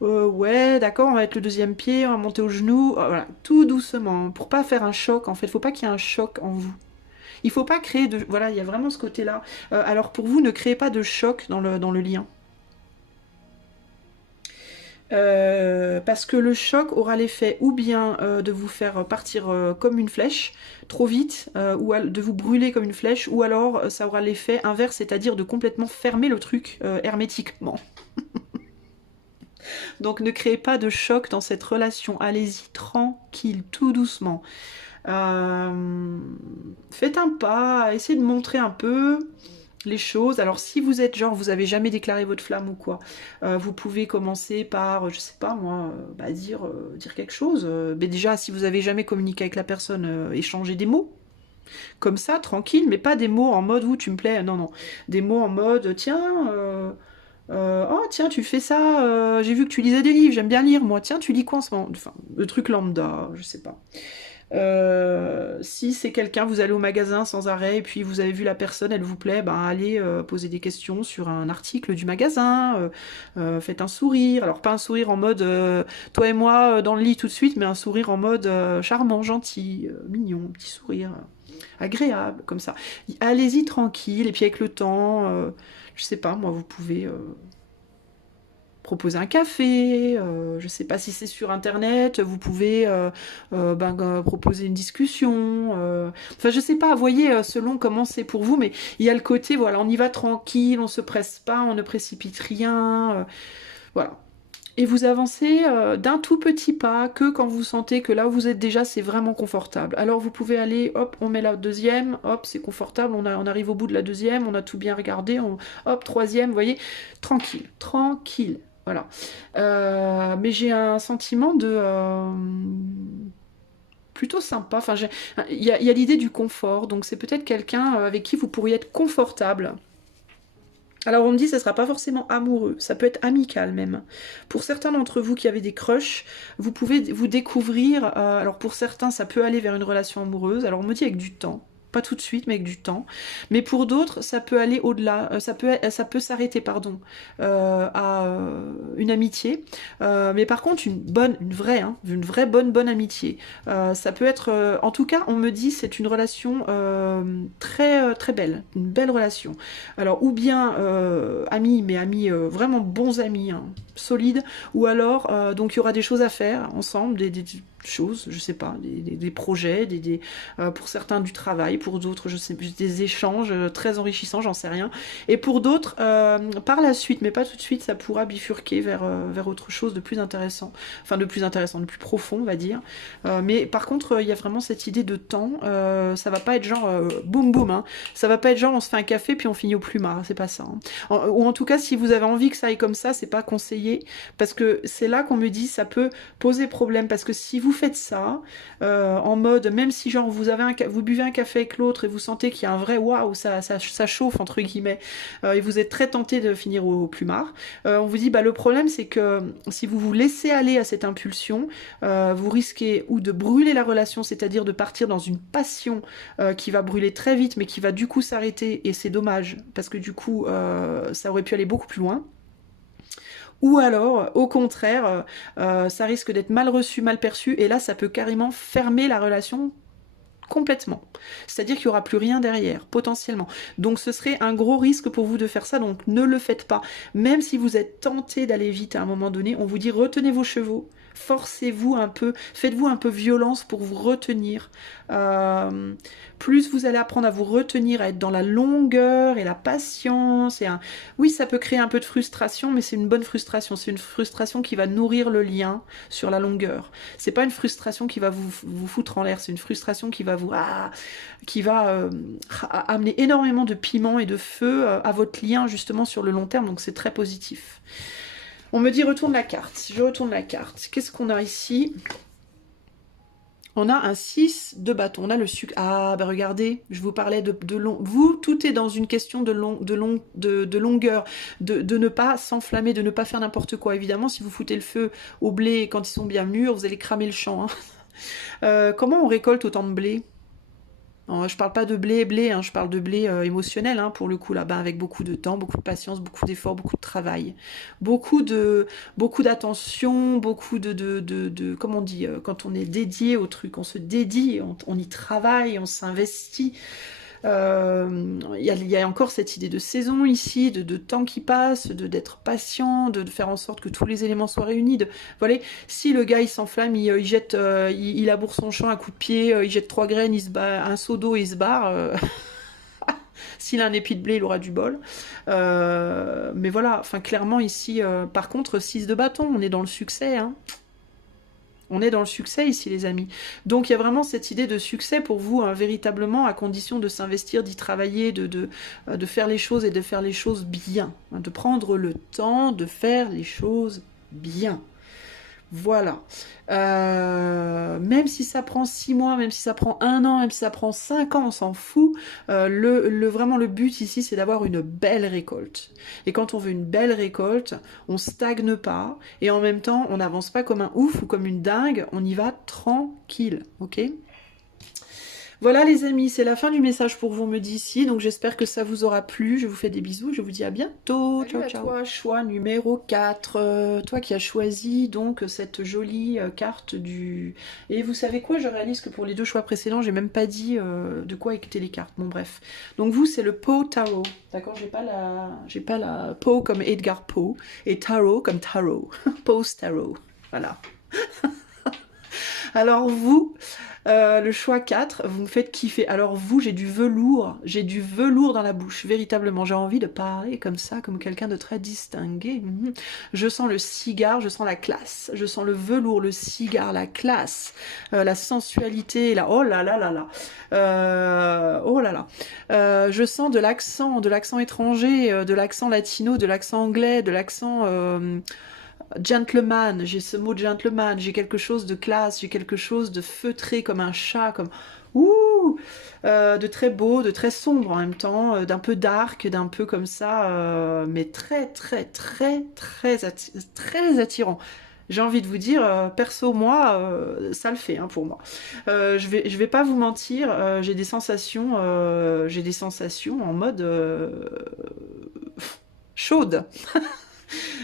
Ouais, d'accord, on va mettre le deuxième pied, on va monter au genou, voilà, tout doucement, pour pas faire un choc, en fait, faut pas qu'il y ait un choc en vous. Il faut pas créer de... Voilà, il y a vraiment ce côté-là. Alors pour vous, ne créez pas de choc dans le lien. Parce que le choc aura l'effet ou bien de vous faire partir comme une flèche trop vite, ou de vous brûler comme une flèche, ou alors ça aura l'effet inverse, c'est-à-dire de complètement fermer le truc hermétiquement. Donc ne créez pas de choc dans cette relation, allez-y tranquille, tout doucement. Faites un pas, essayez de montrer un peu les choses. Alors si vous êtes genre, vous avez jamais déclaré votre flamme ou quoi, vous pouvez commencer par, je sais pas moi, dire quelque chose. Mais déjà, si vous avez jamais communiqué avec la personne, échanger des mots. Comme ça, tranquille, mais pas des mots en mode où tu me plais, non, non. Des mots en mode, tiens, oh tiens, tu fais ça, j'ai vu que tu lisais des livres, j'aime bien lire, moi, tiens, tu lis quoi en ce moment? Enfin, le truc lambda, je sais pas. Si c'est quelqu'un, vous allez au magasin sans arrêt et puis vous avez vu la personne, elle vous plaît, ben allez poser des questions sur un article du magasin, faites un sourire, alors pas un sourire en mode toi et moi dans le lit tout de suite, mais un sourire en mode charmant, gentil, mignon, petit sourire agréable, comme ça. Allez-y tranquille, et puis avec le temps, je sais pas, moi vous pouvez proposer un café, je sais pas si c'est sur internet, vous pouvez proposer une discussion, enfin je sais pas, voyez selon comment c'est pour vous, mais il y a le côté, voilà, on y va tranquille, on se presse pas, on ne précipite rien, voilà. Et vous avancez d'un tout petit pas, que quand vous sentez que là où vous êtes déjà, c'est vraiment confortable. Alors vous pouvez aller, hop, on met la deuxième, hop, c'est confortable, on arrive au bout de la deuxième, on a tout bien regardé, hop, troisième, vous voyez, tranquille, tranquille. Voilà. Mais j'ai un sentiment de plutôt sympa. Enfin, il y a l'idée du confort, donc c'est peut-être quelqu'un avec qui vous pourriez être confortable. Alors on me dit que ce ne sera pas forcément amoureux, ça peut être amical même. Pour certains d'entre vous qui avez des crushs, vous pouvez vous découvrir, alors pour certains ça peut aller vers une relation amoureuse, alors on me dit avec du temps. Pas tout de suite, mais avec du temps. Mais pour d'autres, ça peut aller au-delà. Ça peut s'arrêter, pardon, à une amitié. Mais par contre, une vraie bonne amitié. Ça peut être, en tout cas, on me dit, c'est une relation très belle, une belle relation. Alors, ou bien amis, mais amis vraiment bons amis, hein, solides, ou alors, donc il y aura des choses à faire ensemble, des choses, je sais pas, des projets, pour certains du travail, pour d'autres, je sais, des échanges très enrichissants, j'en sais rien. Et pour d'autres, par la suite, mais pas tout de suite, ça pourra bifurquer vers autre chose de plus intéressant. Enfin, de plus intéressant, de plus profond, on va dire. Mais par contre, il y a vraiment cette idée de temps. Ça va pas être genre boum boum, hein. Ça va pas être genre on se fait un café puis on finit au plumard, c'est pas ça. Hein. Ou en tout cas, si vous avez envie que ça aille comme ça, c'est pas conseillé. Parce que c'est là qu'on me dit ça peut poser problème. Parce que si vous faites ça, en mode, même si genre vous buvez un café avec l'autre et vous sentez qu'il y a un vrai waouh, ça chauffe entre guillemets, et vous êtes très tenté de finir au plumard, on vous dit bah le problème c'est que si vous vous laissez aller à cette impulsion, vous risquez ou de brûler la relation, c'est-à-dire de partir dans une passion qui va brûler très vite mais qui va du coup s'arrêter et c'est dommage parce que du coup ça aurait pu aller beaucoup plus loin. Ou alors, au contraire, ça risque d'être mal reçu, mal perçu, et là, ça peut carrément fermer la relation complètement. C'est-à-dire qu'il n'y aura plus rien derrière, potentiellement. Donc ce serait un gros risque pour vous de faire ça, donc ne le faites pas. Même si vous êtes tenté d'aller vite à un moment donné, on vous dit retenez vos chevaux, forcez-vous un peu, faites-vous un peu violence pour vous retenir. Plus vous allez apprendre à vous retenir, à être dans la longueur et la patience. Oui, ça peut créer un peu de frustration, mais c'est une bonne frustration. C'est une frustration qui va nourrir le lien sur la longueur. C'est pas une frustration qui va vous foutre en l'air, c'est une frustration qui va amener énormément de piment et de feu à votre lien justement sur le long terme, donc c'est très positif. On me dit retourne la carte, je retourne la carte. Qu'est-ce qu'on a ici? On a un 6 de bâton, on a le sucre. Ah, bah regardez, je vous parlais de long. Vous, tout est dans une question de longueur, de ne pas s'enflammer, de ne pas faire n'importe quoi. Évidemment, si vous foutez le feu au blé quand ils sont bien mûrs, vous allez cramer le champ. Hein. Comment on récolte autant de blé? Je parle pas de blé, hein, je parle de blé émotionnel, hein, pour le coup, là-bas, avec beaucoup de temps, beaucoup de patience, beaucoup d'efforts, beaucoup de travail, beaucoup d'attention, beaucoup comment on dit, quand on est dédié au truc, on se dédie, on y travaille, on s'investit. Il y a encore cette idée de saison ici, de temps qui passe, d'être patient, de faire en sorte que tous les éléments soient réunis. Voilà, si le gars il s'enflamme, il jette, il laboure son champ à coups de pied, il jette 3 graines, il se bat, un seau d'eau, il se barre. S'il a un épi de blé, il aura du bol. Mais voilà, enfin clairement ici, par contre, 6 de bâton, on est dans le succès, hein. On est dans le succès ici, les amis. Donc, il y a vraiment cette idée de succès pour vous, hein, véritablement, à condition de s'investir, d'y travailler, de faire les choses et de faire les choses bien. Hein, de prendre le temps de faire les choses bien. Voilà. Même si ça prend 6 mois, même si ça prend 1 an, même si ça prend 5 ans, on s'en fout. Vraiment, le but ici, c'est d'avoir une belle récolte. Et quand on veut une belle récolte, on stagne pas. Et en même temps, on n'avance pas comme un ouf ou comme une dingue. On y va tranquille. Ok ? Voilà les amis, c'est la fin du message pour vous, me dit ici, donc j'espère que ça vous aura plu, je vous fais des bisous, je vous dis à bientôt. Salut, ciao, ciao. Toi, choix numéro 4, toi qui as choisi donc cette jolie carte du... Et vous savez quoi, je réalise que pour les 2 choix précédents, j'ai même pas dit de quoi étaient les cartes, bon bref. Donc vous, c'est le Poe Tarot, d'accord, j'ai pas la Poe comme Edgar Poe, et Tarot comme Tarot, Poe's Tarot, voilà. Alors vous... le choix 4, vous me faites kiffer. Alors vous, j'ai du velours dans la bouche, véritablement. J'ai envie de parler comme ça, comme quelqu'un de très distingué. Je sens le cigare, je sens la classe, je sens le velours, le cigare, la classe, la sensualité, oh là là là là, oh là là. Je sens de l'accent étranger, de l'accent latino, de l'accent anglais, de l'accent... gentleman, j'ai ce mot gentleman, j'ai quelque chose de classe, j'ai quelque chose de feutré comme un chat, comme ouh, de très beau, de très sombre en même temps, d'un peu dark, d'un peu comme ça, mais très très très très très attirant. J'ai envie de vous dire, perso moi, ça le fait hein, pour moi. Je vais pas vous mentir, j'ai des sensations en mode chaude.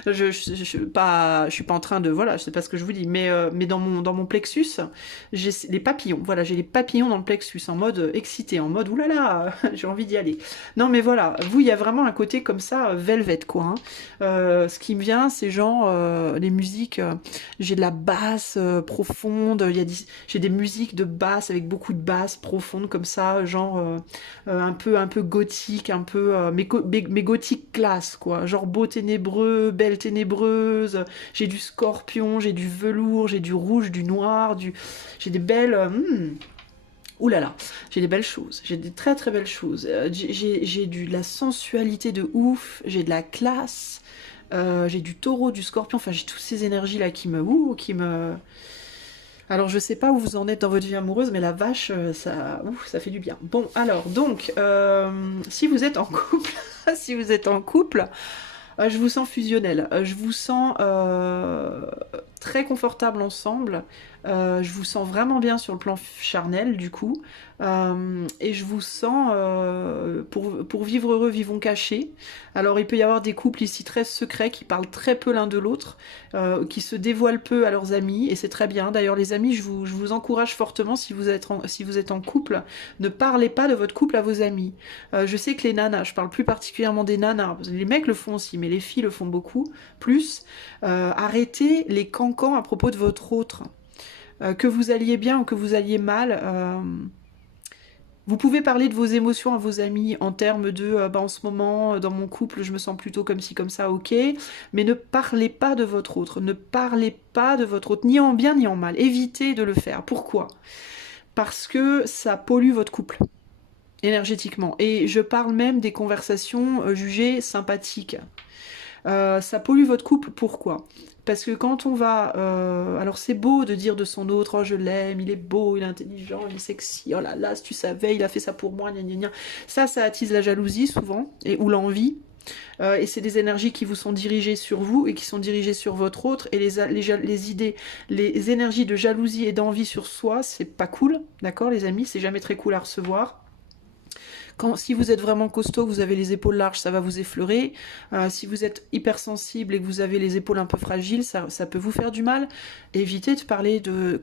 Je suis pas en train de... Voilà, je sais pas ce que je vous dis, mais dans mon plexus, j'ai les papillons. Voilà, j'ai les papillons dans le plexus, en mode excité, en mode oulala, j'ai envie d'y aller. Non, mais voilà, vous, il y a vraiment un côté comme ça, velvet, quoi. Hein. Ce qui me vient, c'est genre les musiques, j'ai de la basse profonde, j'ai des musiques de basse avec beaucoup de basse profonde, comme ça, genre un peu gothique, un peu... mais gothique classe, quoi. Genre beau ténébreux, belle ténébreuse, j'ai du scorpion, j'ai du velours, j'ai du rouge, du noir, j'ai des belles... Ouh là là, j'ai des belles choses, j'ai des très très belles choses. J'ai de la sensualité de ouf, j'ai de la classe, j'ai du taureau, du scorpion, enfin j'ai toutes ces énergies là qui me... Alors je sais pas où vous en êtes dans votre vie amoureuse, mais la vache, ça fait du bien. Bon, alors donc, si vous êtes en couple, si vous êtes en couple, je vous sens fusionnel, je vous sens très confortable ensemble, je vous sens vraiment bien sur le plan charnel du coup, et je vous sens pour vivre heureux, vivons cachés. Alors il peut y avoir des couples ici très secrets qui parlent très peu l'un de l'autre, qui se dévoilent peu à leurs amis, et c'est très bien. D'ailleurs les amis, je vous encourage fortement, si vous êtes en couple, ne parlez pas de votre couple à vos amis. Je sais que les nanas, je parle plus particulièrement des nanas, les mecs le font aussi, mais les filles le font beaucoup plus. Arrêtez les cancans à propos de votre autre. Que vous alliez bien ou que vous alliez mal, vous pouvez parler de vos émotions à vos amis en termes de en ce moment, dans mon couple, je me sens plutôt comme ci, comme ça, ok. Mais ne parlez pas de votre autre. Ne parlez pas de votre autre, ni en bien ni en mal. Évitez de le faire. Pourquoi ? Parce que ça pollue votre couple énergétiquement. Et je parle même des conversations jugées sympathiques. Ça pollue votre couple, pourquoi ? Parce que quand on va... alors c'est beau de dire de son autre, oh je l'aime, il est beau, il est intelligent, il est sexy, oh là là, si tu savais, il a fait ça pour moi, gna gna gna. Ça attise la jalousie souvent, ou l'envie. Et c'est des énergies qui vous sont dirigées sur vous et qui sont dirigées sur votre autre. Et les idées, les énergies de jalousie et d'envie sur soi, c'est pas cool, d'accord les amis, c'est jamais très cool à recevoir. Si vous êtes vraiment costaud, vous avez les épaules larges, ça va vous effleurer. Si vous êtes hypersensible et que vous avez les épaules un peu fragiles, ça peut vous faire du mal. Évitez de parler de...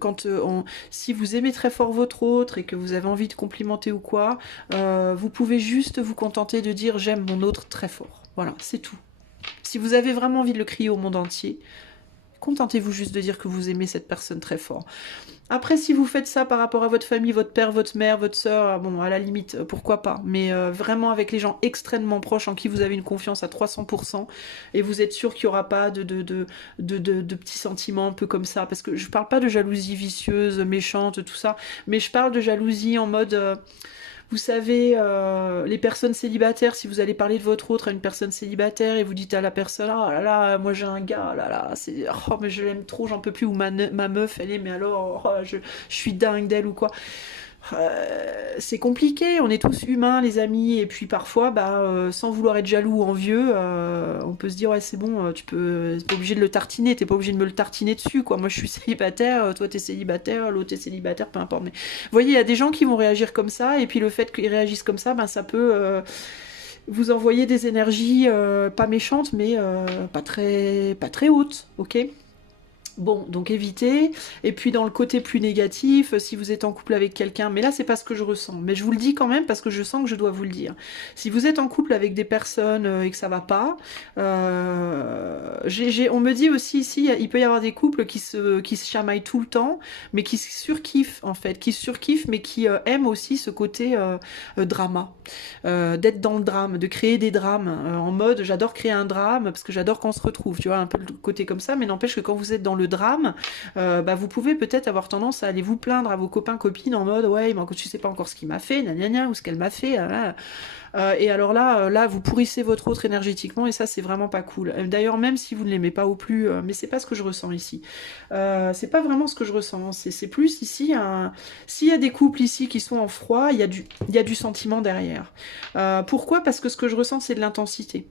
Si vous aimez très fort votre autre et que vous avez envie de complimenter ou quoi, vous pouvez juste vous contenter de dire « j'aime mon autre très fort ». Voilà, c'est tout. Si vous avez vraiment envie de le crier au monde entier, contentez-vous juste de dire que vous aimez cette personne très fort. Après, si vous faites ça par rapport à votre famille, votre père, votre mère, votre sœur, bon, à la limite, pourquoi pas. Mais vraiment avec les gens extrêmement proches en qui vous avez une confiance à 300%, et vous êtes sûr qu'il n'y aura pas de petits sentiments un peu comme ça. Parce que je parle pas de jalousie vicieuse, méchante, tout ça, mais je parle de jalousie en mode... vous savez, les personnes célibataires, si vous allez parler de votre autre à une personne célibataire et vous dites à la personne, oh là là, moi j'ai un gars, oh là là, oh mais je l'aime trop, j'en peux plus, ou ma meuf, elle est, mais alors, oh, je suis dingue d'elle ou quoi. C'est compliqué, on est tous humains les amis, et puis parfois sans vouloir être jaloux ou envieux, on peut se dire ouais c'est bon, t'es pas obligé de le tartiner, t'es pas obligé de me le tartiner dessus quoi, moi je suis célibataire, toi t'es célibataire, l'autre est célibataire, peu importe, mais vous voyez il y a des gens qui vont réagir comme ça, et puis le fait qu'ils réagissent comme ça, ça peut vous envoyer des énergies pas méchantes mais pas très hautes, ok. Bon, donc évitez. Et puis dans le côté plus négatif, si vous êtes en couple avec quelqu'un, mais là c'est pas ce que je ressens, mais je vous le dis quand même parce que je sens que je dois vous le dire. Si vous êtes en couple avec des personnes et que ça va pas, on me dit aussi ici, il peut y avoir des couples qui se chamaillent tout le temps, mais qui surkiffent en fait, qui surkiffent, mais qui aiment aussi ce côté drama, d'être dans le drame, de créer des drames, en mode j'adore créer un drame parce que j'adore qu'on se retrouve, tu vois, un peu le côté comme ça, mais n'empêche que quand vous êtes dans le drame, vous pouvez peut-être avoir tendance à aller vous plaindre à vos copains copines en mode ouais mais tu sais pas encore ce qu'il m'a fait, ou ce qu'elle m'a fait, et alors là vous pourrissez votre autre énergétiquement et ça c'est vraiment pas cool. D'ailleurs même si vous ne l'aimez pas au plus, mais c'est pas ce que je ressens ici. C'est pas vraiment ce que je ressens. C'est plus ici s'il y a des couples ici qui sont en froid, il y a du sentiment derrière. Pourquoi? Parce que ce que je ressens c'est de l'intensité.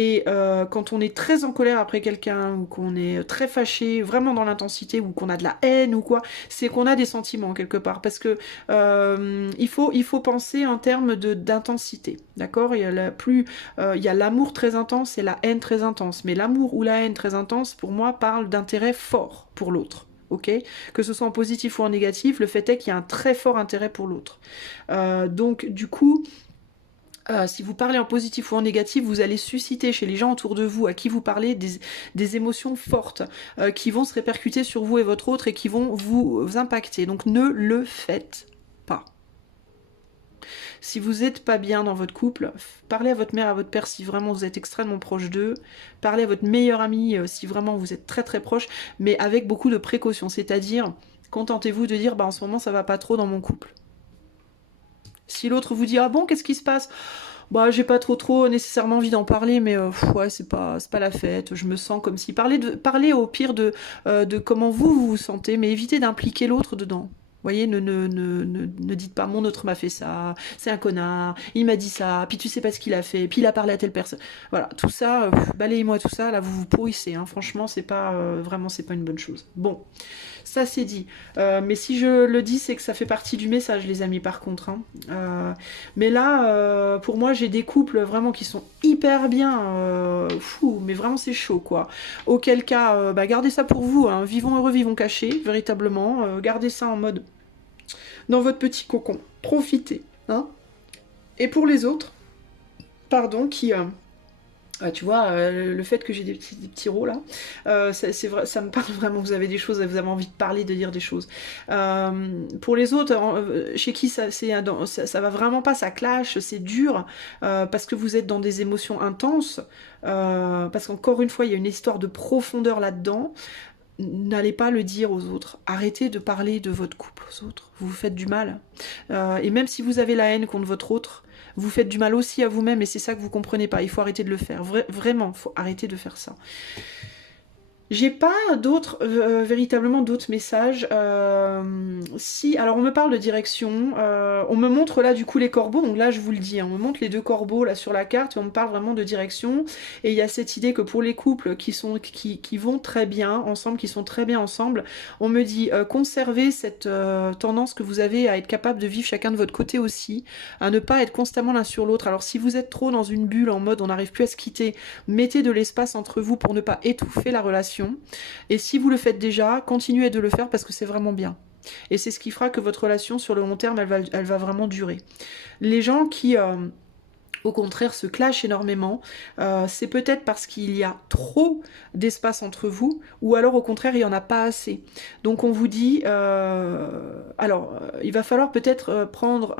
Et quand on est très en colère après quelqu'un, ou qu'on est très fâché, vraiment dans l'intensité, ou qu'on a de la haine ou quoi, c'est qu'on a des sentiments quelque part. Parce que il faut penser en termes d'intensité, d'accord? Il y a l'amour très intense et la haine très intense. Mais l'amour ou la haine très intense, pour moi, parle d'intérêt fort pour l'autre. Ok, que ce soit en positif ou en négatif, le fait est qu'il y a un très fort intérêt pour l'autre. Donc du coup... si vous parlez en positif ou en négatif, vous allez susciter chez les gens autour de vous à qui vous parlez des émotions fortes qui vont se répercuter sur vous et votre autre et qui vont vous impacter. Donc ne le faites pas. Si vous n'êtes pas bien dans votre couple, parlez à votre mère, à votre père si vraiment vous êtes extrêmement proche d'eux. Parlez à votre meilleur ami si vraiment vous êtes très très proche, mais avec beaucoup de précautions. C'est-à-dire, contentez-vous de dire en ce moment ça va pas trop dans mon couple. Si l'autre vous dit ah bon qu'est-ce qui se passe, j'ai pas trop nécessairement envie d'en parler, mais ouais c'est pas la fête, je me sens comme si parlez au pire de comment vous vous sentez, mais évitez d'impliquer l'autre dedans. Vous voyez, ne dites pas mon autre m'a fait ça, c'est un connard, il m'a dit ça, puis tu sais pas ce qu'il a fait, puis il a parlé à telle personne. Voilà, tout ça, balayez-moi tout ça, là vous vous pourrissez, hein. Franchement c'est pas vraiment c'est pas une bonne chose. Bon, ça c'est dit. Mais si je le dis, c'est que ça fait partie du message, les amis, par contre. Hein. Mais là, pour moi, j'ai des couples vraiment qui sont hyper bien. Mais vraiment, c'est chaud, quoi. Auquel cas, gardez ça pour vous. Hein. Vivons heureux, vivons cachés, véritablement. Gardez ça en mode dans votre petit cocon. Profitez. Hein. Et pour les autres, pardon, qui... tu vois, le fait que j'ai des petits rots là, c'est vrai, ça me parle vraiment, vous avez des choses, vous avez envie de parler, de dire des choses. Pour les autres, chez qui ça va vraiment pas, ça clash, c'est dur, parce que vous êtes dans des émotions intenses, parce qu'encore une fois, il y a une histoire de profondeur là-dedans. N'allez pas le dire aux autres. Arrêtez de parler de votre couple aux autres. Vous vous faites du mal. Et même si vous avez la haine contre votre autre, vous faites du mal aussi à vous-même, et c'est ça que vous comprenez pas. Il faut arrêter de le faire. Vraiment, il faut arrêter de faire ça. J'ai pas d'autres, véritablement d'autres messages. Si, alors on me parle de direction, on me montre là du coup les corbeaux, donc là je vous le dis, hein, on me montre les deux corbeaux là sur la carte et on me parle vraiment de direction. Et il y a cette idée que pour les couples qui vont très bien ensemble, qui sont très bien ensemble, on me dit conservez cette tendance que vous avez à être capable de vivre chacun de votre côté aussi, à ne pas être constamment l'un sur l'autre. Alors si vous êtes trop dans une bulle en mode on n'arrive plus à se quitter, mettez de l'espace entre vous pour ne pas étouffer la relation. Et si vous le faites déjà, continuez de le faire parce que c'est vraiment bien. Et c'est ce qui fera que votre relation sur le long terme, elle va vraiment durer. Les gens qui, au contraire, se clashent énormément, c'est peut-être parce qu'il y a trop d'espace entre vous, ou alors au contraire, il n'y en a pas assez. Donc on vous dit, il va falloir peut-être prendre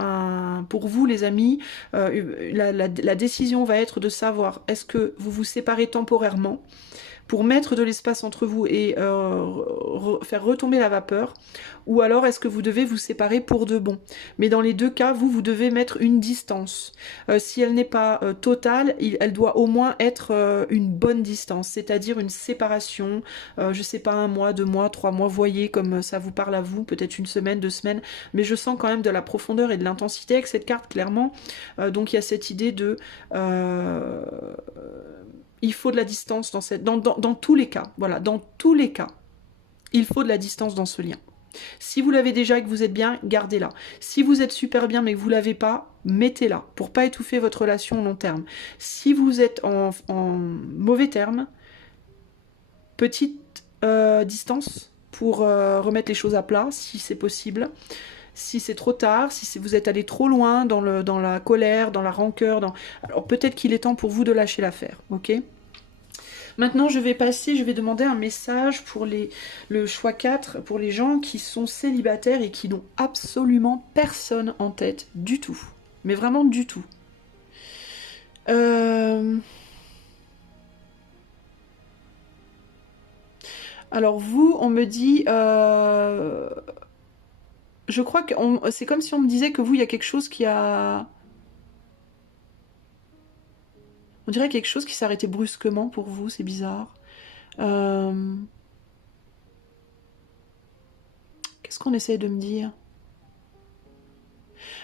pour vous les amis, la décision va être de savoir, est-ce que vous vous séparez temporairement pour mettre de l'espace entre vous et faire retomber la vapeur, ou alors est-ce que vous devez vous séparer pour de bon. Mais dans les deux cas, vous devez mettre une distance. Si elle n'est pas totale, elle doit au moins être une bonne distance, c'est-à-dire une séparation, je sais pas, 1 mois, 2 mois, 3 mois, voyez comme ça vous parle à vous, peut-être 1 semaine, 2 semaines, mais je sens quand même de la profondeur et de l'intensité avec cette carte, clairement. Donc il y a cette idée de... il faut de la distance dans tous les cas. Voilà, dans tous les cas, il faut de la distance dans ce lien. Si vous l'avez déjà et que vous êtes bien, gardez-la. Si vous êtes super bien mais que vous l'avez pas, mettez-la pour pas étouffer votre relation au long terme. Si vous êtes en mauvais terme, petite distance pour remettre les choses à plat, si c'est possible. Si c'est trop tard, si vous êtes allé trop loin dans la colère, dans la rancœur, alors peut-être qu'il est temps pour vous de lâcher l'affaire, ok ? Maintenant, je vais demander un message pour le choix 4, pour les gens qui sont célibataires et qui n'ont absolument personne en tête du tout. Mais vraiment du tout. Alors vous, on me dit... Je crois que c'est comme si on me disait que vous, il y a quelque chose qui a... On dirait quelque chose qui s'est arrêté brusquement pour vous, c'est bizarre. Qu'est-ce qu'on essaye de me dire?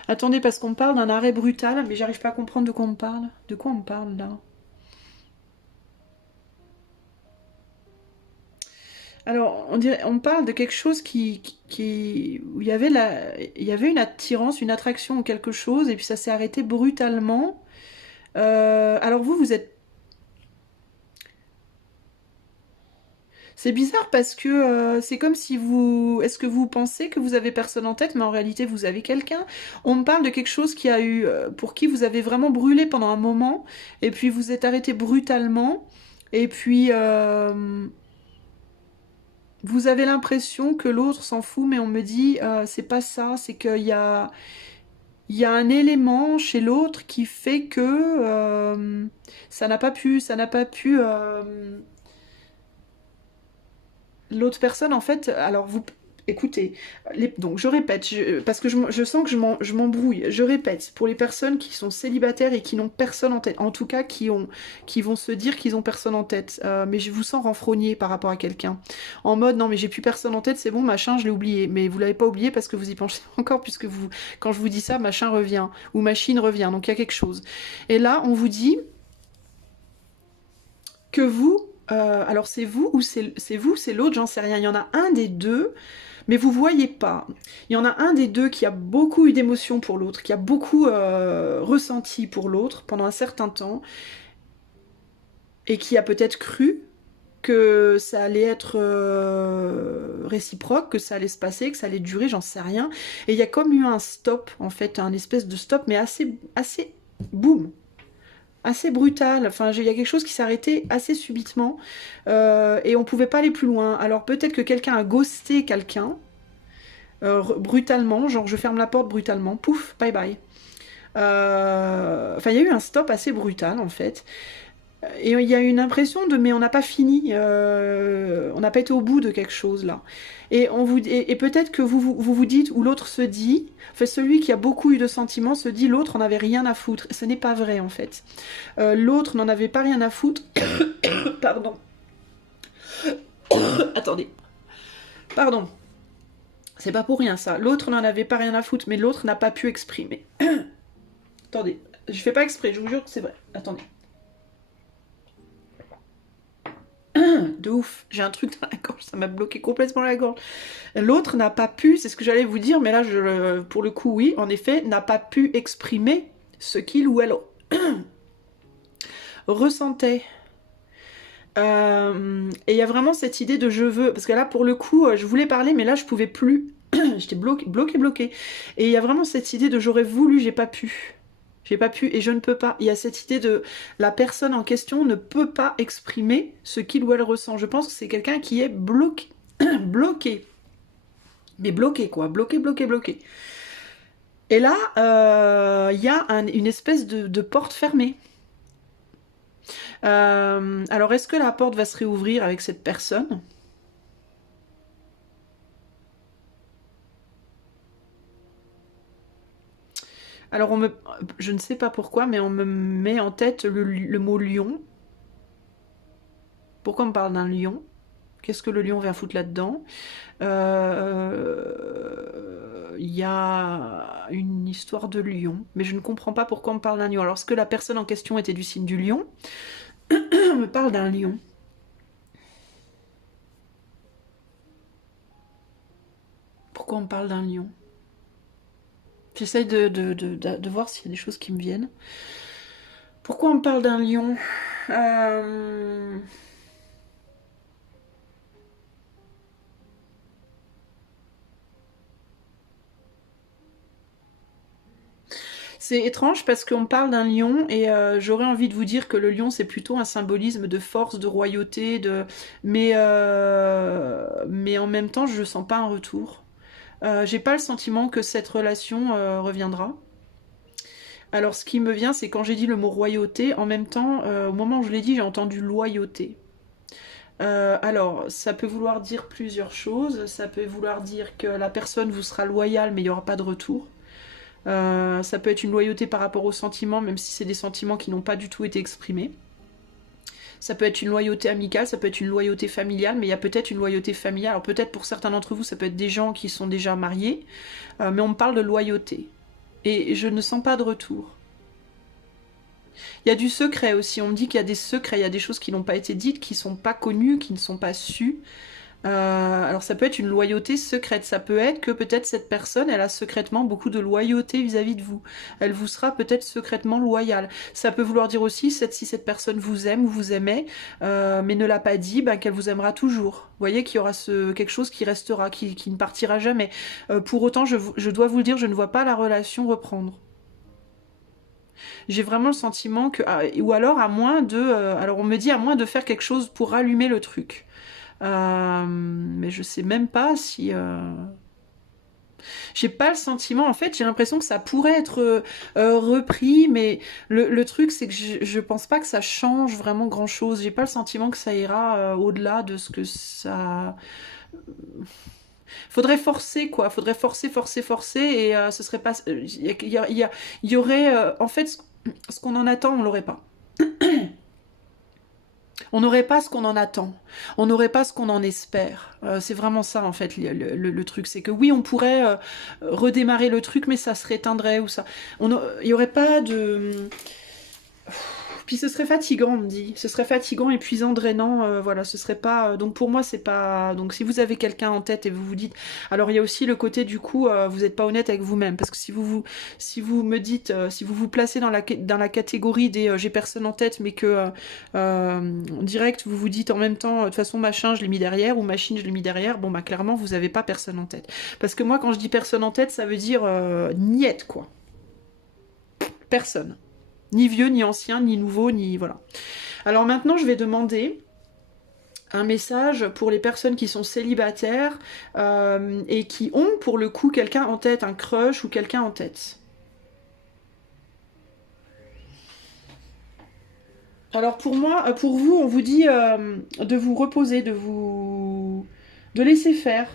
Attendez, parce qu'on parle d'un arrêt brutal, mais j'arrive pas à comprendre de quoi on me parle. De quoi on me parle, là? Alors, on parle de quelque chose où il y avait une attirance, une attraction ou quelque chose, et puis ça s'est arrêté brutalement. Alors vous êtes... C'est bizarre parce que c'est comme si vous... Est-ce que vous pensez que vous avez personne en tête, mais en réalité vous avez quelqu'un? On me parle de quelque chose qui a eu... pour qui vous avez vraiment brûlé pendant un moment, et puis vous êtes arrêté brutalement, et puis... vous avez l'impression que l'autre s'en fout, mais on me dit c'est pas ça, c'est qu'il il y a un élément chez l'autre qui fait que ça n'a pas pu, l'autre personne, en fait, alors vous... Écoutez, donc je répète, parce que je sens que je m'embrouille, je répète, pour les personnes qui sont célibataires et qui n'ont personne en tête, en tout cas qui vont se dire qu'ils ont personne en tête, mais je vous sens renfrogner par rapport à quelqu'un, en mode non mais j'ai plus personne en tête, c'est bon, machin, je l'ai oublié, mais vous l'avez pas oublié parce que vous y pensez encore, puisque quand je vous dis ça, machin revient, ou machine revient, donc il y a quelque chose. Et là, on vous dit que vous... alors c'est vous ou c'est vous, c'est l'autre, j'en sais rien. Il y en a un des deux, mais vous voyez pas. Il y en a un des deux qui a beaucoup eu d'émotions pour l'autre, qui a beaucoup ressenti pour l'autre pendant un certain temps, et qui a peut-être cru que ça allait être réciproque, que ça allait se passer, que ça allait durer, j'en sais rien. Et il y a comme eu un stop, en fait, un espèce de stop, mais assez boum, assez brutal. Enfin, il y a quelque chose qui s'est arrêté assez subitement et on pouvait pas aller plus loin. Alors peut-être que quelqu'un a ghosté quelqu'un brutalement, genre je ferme la porte brutalement, pouf, bye bye. Enfin, il y a eu un stop assez brutal en fait. Et il y a une impression de mais on n'a pas fini, on n'a pas été au bout de quelque chose là. Et peut-être que vous dites, ou l'autre se dit, enfin celui qui a beaucoup eu de sentiments se dit l'autre en avait rien à foutre. Ce n'est pas vrai en fait. L'autre n'en avait pas rien à foutre. Pardon. Attendez. Pardon. C'est pas pour rien ça. L'autre n'en avait pas rien à foutre, mais l'autre n'a pas pu exprimer. Attendez. Je fais pas exprès, je vous jure que c'est vrai. Attendez. De ouf, j'ai un truc dans la gorge, ça m'a bloqué complètement la gorge. L'autre n'a pas pu, c'est ce que j'allais vous dire, mais là, pour le coup, oui, en effet, n'a pas pu exprimer ce qu'il ou elle ressentait. Et il y a vraiment cette idée de je veux, parce que là, pour le coup, je voulais parler, mais là, je pouvais plus. J'étais bloquée. Et il y a vraiment cette idée de j'aurais voulu, j'ai pas pu. J'ai pas pu et je ne peux pas. Il y a cette idée de la personne en question ne peut pas exprimer ce qu'il ou elle ressent. Je pense que c'est quelqu'un qui est bloqué. bloqué. Mais bloqué quoi. Bloqué. Et là, il y a une espèce de porte fermée. Alors, est-ce que la porte va se réouvrir avec cette personne ? Alors, je ne sais pas pourquoi, mais on me met en tête le mot lion. Pourquoi on me parle d'un lion ? Qu'est-ce que le lion vient foutre là-dedans ? Il y a une histoire de lion, mais je ne comprends pas pourquoi on me parle d'un lion. Alors, est-ce que la personne en question était du signe du lion ? On me parle d'un lion. Pourquoi on me parle d'un lion ? J'essaye de voir s'il y a des choses qui me viennent. Pourquoi on me parle d'un lion ? C'est étrange parce qu'on parle d'un lion et j'aurais envie de vous dire que le lion c'est plutôt un symbolisme de force, de royauté, mais en même temps je ne sens pas un retour. J'ai pas le sentiment que cette relation reviendra. Alors ce qui me vient c'est quand j'ai dit le mot royauté, en même temps au moment où je l'ai dit j'ai entendu loyauté. Alors, ça peut vouloir dire plusieurs choses. Ça peut vouloir dire que la personne vous sera loyale, mais il n'y aura pas de retour. Ça peut être une loyauté par rapport aux sentiments, même si c'est des sentiments qui n'ont pas du tout été exprimés. Ça peut être une loyauté amicale, ça peut être une loyauté familiale, mais il y a peut-être une loyauté familiale. Alors peut-être pour certains d'entre vous, ça peut être des gens qui sont déjà mariés, mais on me parle de loyauté. Et je ne sens pas de retour. Il y a du secret aussi, on me dit qu'il y a des secrets, il y a des choses qui n'ont pas été dites, qui ne sont pas connues, qui ne sont pas sues. Alors ça peut être une loyauté secrète, ça peut être que peut-être cette personne, elle a secrètement beaucoup de loyauté vis-à-vis de vous. Elle vous sera peut-être secrètement loyale. Ça peut vouloir dire aussi, si cette personne vous aime ou vous aimait, mais ne l'a pas dit, qu'elle vous aimera toujours. Vous voyez qu'il y aura quelque chose qui restera, qui ne partira jamais. Pour autant, je dois vous le dire, je ne vois pas la relation reprendre. J'ai vraiment le sentiment que... ou alors à moins de... alors on me dit à moins de faire quelque chose pour rallumer le truc. Mais je sais même pas si... J'ai pas le sentiment, en fait, j'ai l'impression que ça pourrait être repris, mais le truc, c'est que je pense pas que ça change vraiment grand-chose. J'ai pas le sentiment que ça ira au-delà de ce que ça... Faudrait forcer, quoi. Faudrait forcer, et ce serait pas... Il y aurait... en fait, ce qu'on en attend, on l'aurait pas. On n'aurait pas ce qu'on en attend, on n'aurait pas ce qu'on en espère. C'est vraiment ça en fait le truc, c'est que oui on pourrait redémarrer le truc mais ça se réteindrait ou ça. Il n'y aurait pas de... Puis ce serait fatigant, on me dit. Ce serait fatigant, épuisant, drainant. Voilà, ce serait pas... Donc pour moi, c'est pas... Donc si vous avez quelqu'un en tête et vous vous dites... Alors il y a aussi le côté du coup, vous n'êtes pas honnête avec vous-même. Parce que si vous me dites... si vous vous placez dans la catégorie des j'ai personne en tête, mais que en direct, vous vous dites en même temps, de toute façon, machin, je l'ai mis derrière, ou machine, je l'ai mis derrière, bon, clairement, vous n'avez pas personne en tête. Parce que moi, quand je dis personne en tête, ça veut dire niette, quoi. Personne. Ni vieux, ni ancien, ni nouveau, ni... Voilà. Alors maintenant, je vais demander un message pour les personnes qui sont célibataires et qui ont, pour le coup, quelqu'un en tête, un crush ou quelqu'un en tête. Alors pour moi, pour vous, on vous dit de vous reposer, de laisser faire.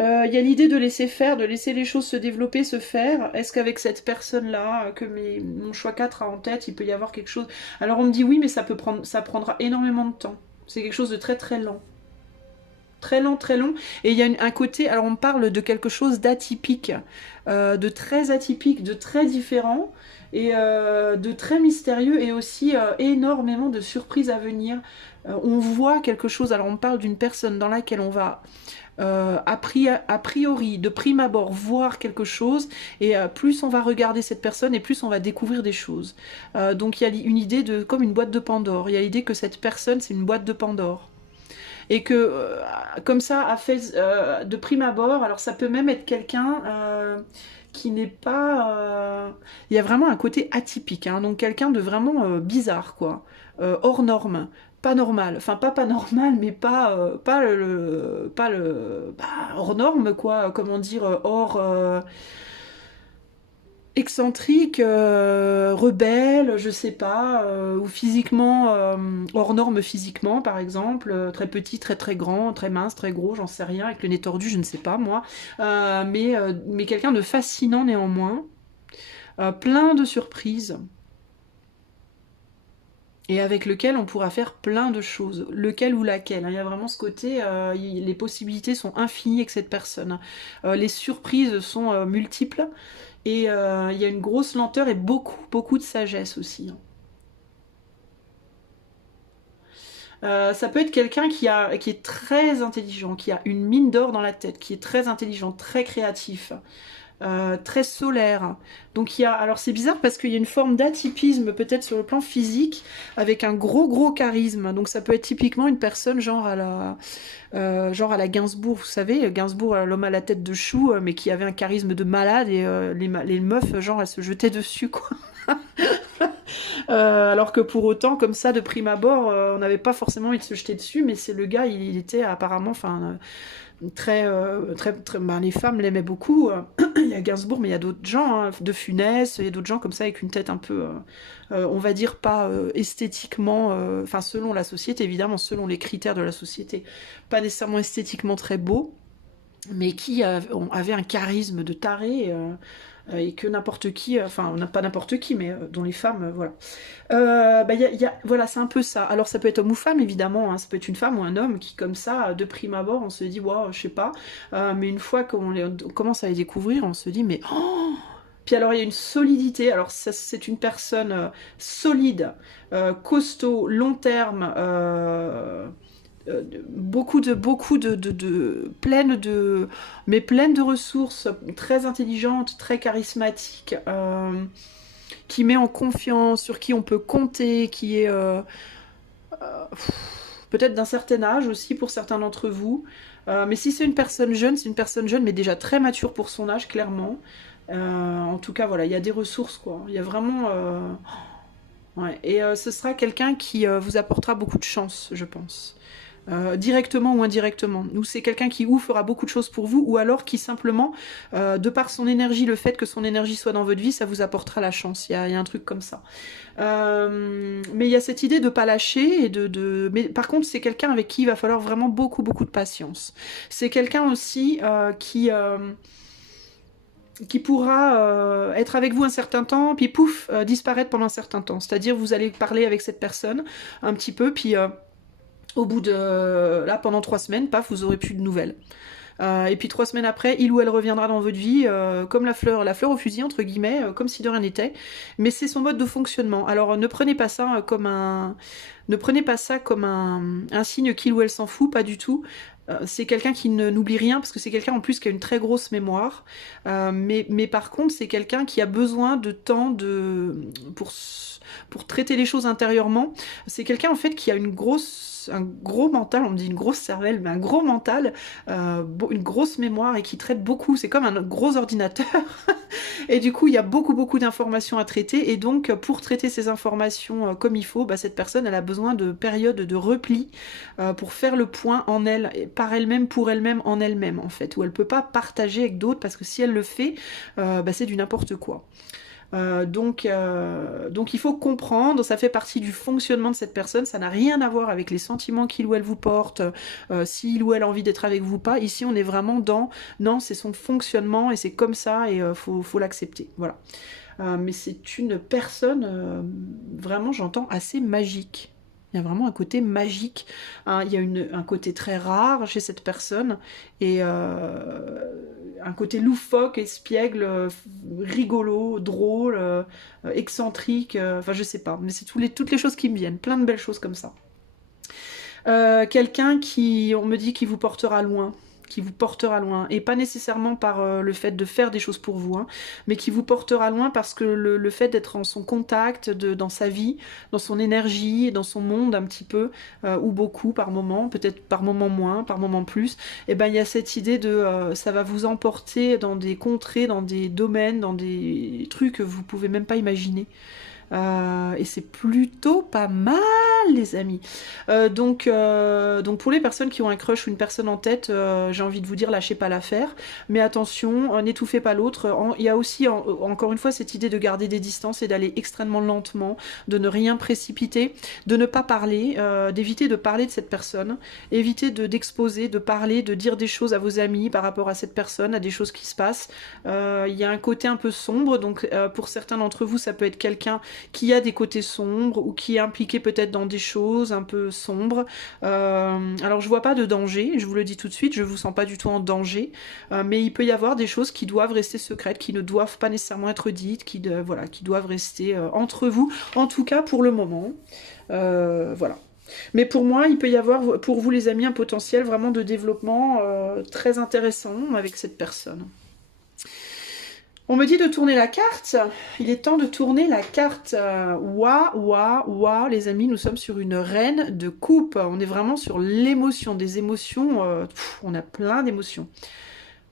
Il y a l'idée de laisser faire, de laisser les choses se développer, se faire. Est-ce qu'avec cette personne-là, que mon choix 4 a en tête, il peut y avoir quelque chose? Alors on me dit oui, mais ça prendra énormément de temps. C'est quelque chose de très très lent. Très lent, très long. Et il y a un côté, alors on parle de quelque chose d'atypique, de très atypique, de très différent, et de très mystérieux, et aussi énormément de surprises à venir. On voit quelque chose, alors on parle d'une personne dans laquelle on va a priori, de prime abord, voir quelque chose, et plus on va regarder cette personne, et plus on va découvrir des choses. Donc il y a une idée de comme une boîte de Pandore. Il y a l'idée que cette personne, c'est une boîte de Pandore. Et que, comme ça, a fait de prime abord, alors ça peut même être quelqu'un qui n'est pas... Il y a vraiment un côté atypique, hein, donc quelqu'un de vraiment bizarre, quoi. Hors norme. Pas normal, enfin pas normal, mais pas hors norme, quoi, comment dire, hors excentrique, rebelle, je sais pas, ou physiquement, hors norme physiquement par exemple, très petit, très très grand, très mince, très gros, j'en sais rien, avec le nez tordu, je ne sais pas moi, mais quelqu'un de fascinant néanmoins, plein de surprises, et avec lequel on pourra faire plein de choses, lequel ou laquelle, hein. Il y a vraiment ce côté, les possibilités sont infinies avec cette personne, les surprises sont multiples, et il y a une grosse lenteur et beaucoup, beaucoup de sagesse aussi, hein. Ça peut être quelqu'un qui est très intelligent, qui a une mine d'or dans la tête, qui est très intelligent, très créatif, très solaire. Donc il y a, alors c'est bizarre parce qu'il y a une forme d'atypisme peut-être sur le plan physique, avec un gros gros charisme. Donc ça peut être typiquement une personne genre à la Gainsbourg, vous savez, Gainsbourg, l'homme à la tête de chou, mais qui avait un charisme de malade, et les meufs, genre, elles se jetaient dessus, quoi. Alors que pour autant, comme ça, de prime abord, on n'avait pas forcément envie de se jeter dessus, mais c'est le gars, il était apparemment, enfin, très, ben, les femmes l'aimaient beaucoup. Il y a Gainsbourg, mais il y a d'autres gens, hein, de Funès, il y a d'autres gens comme ça avec une tête un peu, on va dire pas esthétiquement, enfin selon la société, évidemment, selon les critères de la société, pas nécessairement esthétiquement très beau, mais qui avait un charisme de taré. Et que n'importe qui, enfin pas n'importe qui, mais dont les femmes, voilà. Bah, voilà, c'est un peu ça. Alors ça peut être homme ou femme, évidemment, hein, ça peut être une femme ou un homme qui, comme ça, de prime abord, on se dit, wow, je sais pas. Mais une fois on commence à les découvrir, on se dit, mais... Oh. Puis alors il y a une solidité, alors c'est une personne solide, costaud, long terme, pleine de, mais pleine de ressources, très intelligente, très charismatique, qui met en confiance, sur qui on peut compter, qui est peut-être d'un certain âge aussi pour certains d'entre vous. Mais si c'est une personne jeune, c'est une personne jeune, mais déjà très mature pour son âge, clairement. En tout cas, voilà, il y a des ressources, quoi. Il y a vraiment... ouais. Et ce sera quelqu'un qui vous apportera beaucoup de chance, je pense. Directement ou indirectement. Ou c'est quelqu'un qui ou fera beaucoup de choses pour vous, ou alors qui simplement, de par son énergie, le fait que son énergie soit dans votre vie, ça vous apportera la chance. Il y a un truc comme ça. Mais il y a cette idée de pas lâcher, et mais par contre, c'est quelqu'un avec qui il va falloir vraiment beaucoup, beaucoup de patience. C'est quelqu'un aussi qui pourra être avec vous un certain temps, puis pouf, disparaître pendant un certain temps. C'est-à-dire, vous allez parler avec cette personne un petit peu, puis au bout de... là, pendant 3 semaines, paf, vous aurez plus de nouvelles. Et puis 3 semaines après, il ou elle reviendra dans votre vie comme la fleur au fusil, entre guillemets, comme si de rien n'était. Mais c'est son mode de fonctionnement. Alors ne prenez pas ça comme un signe qu'il ou elle s'en fout, pas du tout. C'est quelqu'un qui n'oublie rien, parce que c'est quelqu'un en plus qui a une très grosse mémoire. Mais par contre, c'est quelqu'un qui a besoin de temps pour traiter les choses intérieurement. C'est quelqu'un en fait qui a un gros mental, on me dit une grosse cervelle, mais un gros mental, une grosse mémoire, et qui traite beaucoup. C'est comme un gros ordinateur. Et du coup, il y a beaucoup, beaucoup d'informations à traiter. Et donc, pour traiter ces informations comme il faut, bah, cette personne, elle a besoin de périodes de repli pour faire le point en elle, par elle-même, pour elle-même, en elle-même, en fait. Où elle peut pas partager avec d'autres, parce que si elle le fait, bah, c'est du n'importe quoi. Donc il faut comprendre, ça fait partie du fonctionnement de cette personne, ça n'a rien à voir avec les sentiments qu'il ou elle vous porte, s'il ou elle a envie d'être avec vous ou pas. Ici on est vraiment dans, non, c'est son fonctionnement et c'est comme ça, et faut l'accepter, voilà. Mais c'est une personne, vraiment j'entends, assez magique. Il y a vraiment un côté magique, hein. Il y a un côté très rare chez cette personne, et un côté loufoque, espiègle, rigolo, drôle, excentrique, enfin je sais pas, mais c'est toutes les choses qui me viennent, plein de belles choses comme ça. Quelqu'un qui, on me dit, qui vous portera loin, et pas nécessairement par le fait de faire des choses pour vous, hein, mais qui vous portera loin parce que le fait d'être en son contact, dans sa vie, dans son énergie, dans son monde un petit peu, ou beaucoup par moment, peut-être par moment moins, par moment plus, et ben il y a cette idée de ça va vous emporter dans des contrées, dans des domaines, dans des trucs que vous pouvez même pas imaginer. Et c'est plutôt pas mal, les amis. Donc pour les personnes qui ont un crush ou une personne en tête, j'ai envie de vous dire, lâchez pas l'affaire. Mais attention, n'étouffez pas l'autre. Il y a aussi, encore une fois, cette idée de garder des distances et d'aller extrêmement lentement, de ne rien précipiter, de ne pas parler, d'éviter de parler de cette personne, éviter d'exposer, de parler, de dire des choses à vos amis par rapport à cette personne, à des choses qui se passent. Il y a un côté un peu sombre, donc pour certains d'entre vous, ça peut être quelqu'un qui a des côtés sombres ou qui est impliqué peut-être dans des choses un peu sombres. Alors je vois pas de danger, je vous le dis tout de suite, je vous sens pas du tout en danger, mais il peut y avoir des choses qui doivent rester secrètes, qui ne doivent pas nécessairement être dites, voilà, qui doivent rester entre vous, en tout cas pour le moment. Voilà. Mais pour moi, il peut y avoir, pour vous les amis, un potentiel vraiment de développement très intéressant avec cette personne. On me dit de tourner la carte. Il est temps de tourner la carte. Waouh, les amis, nous sommes sur une reine de coupe. On est vraiment sur l'émotion, des émotions. On a plein d'émotions.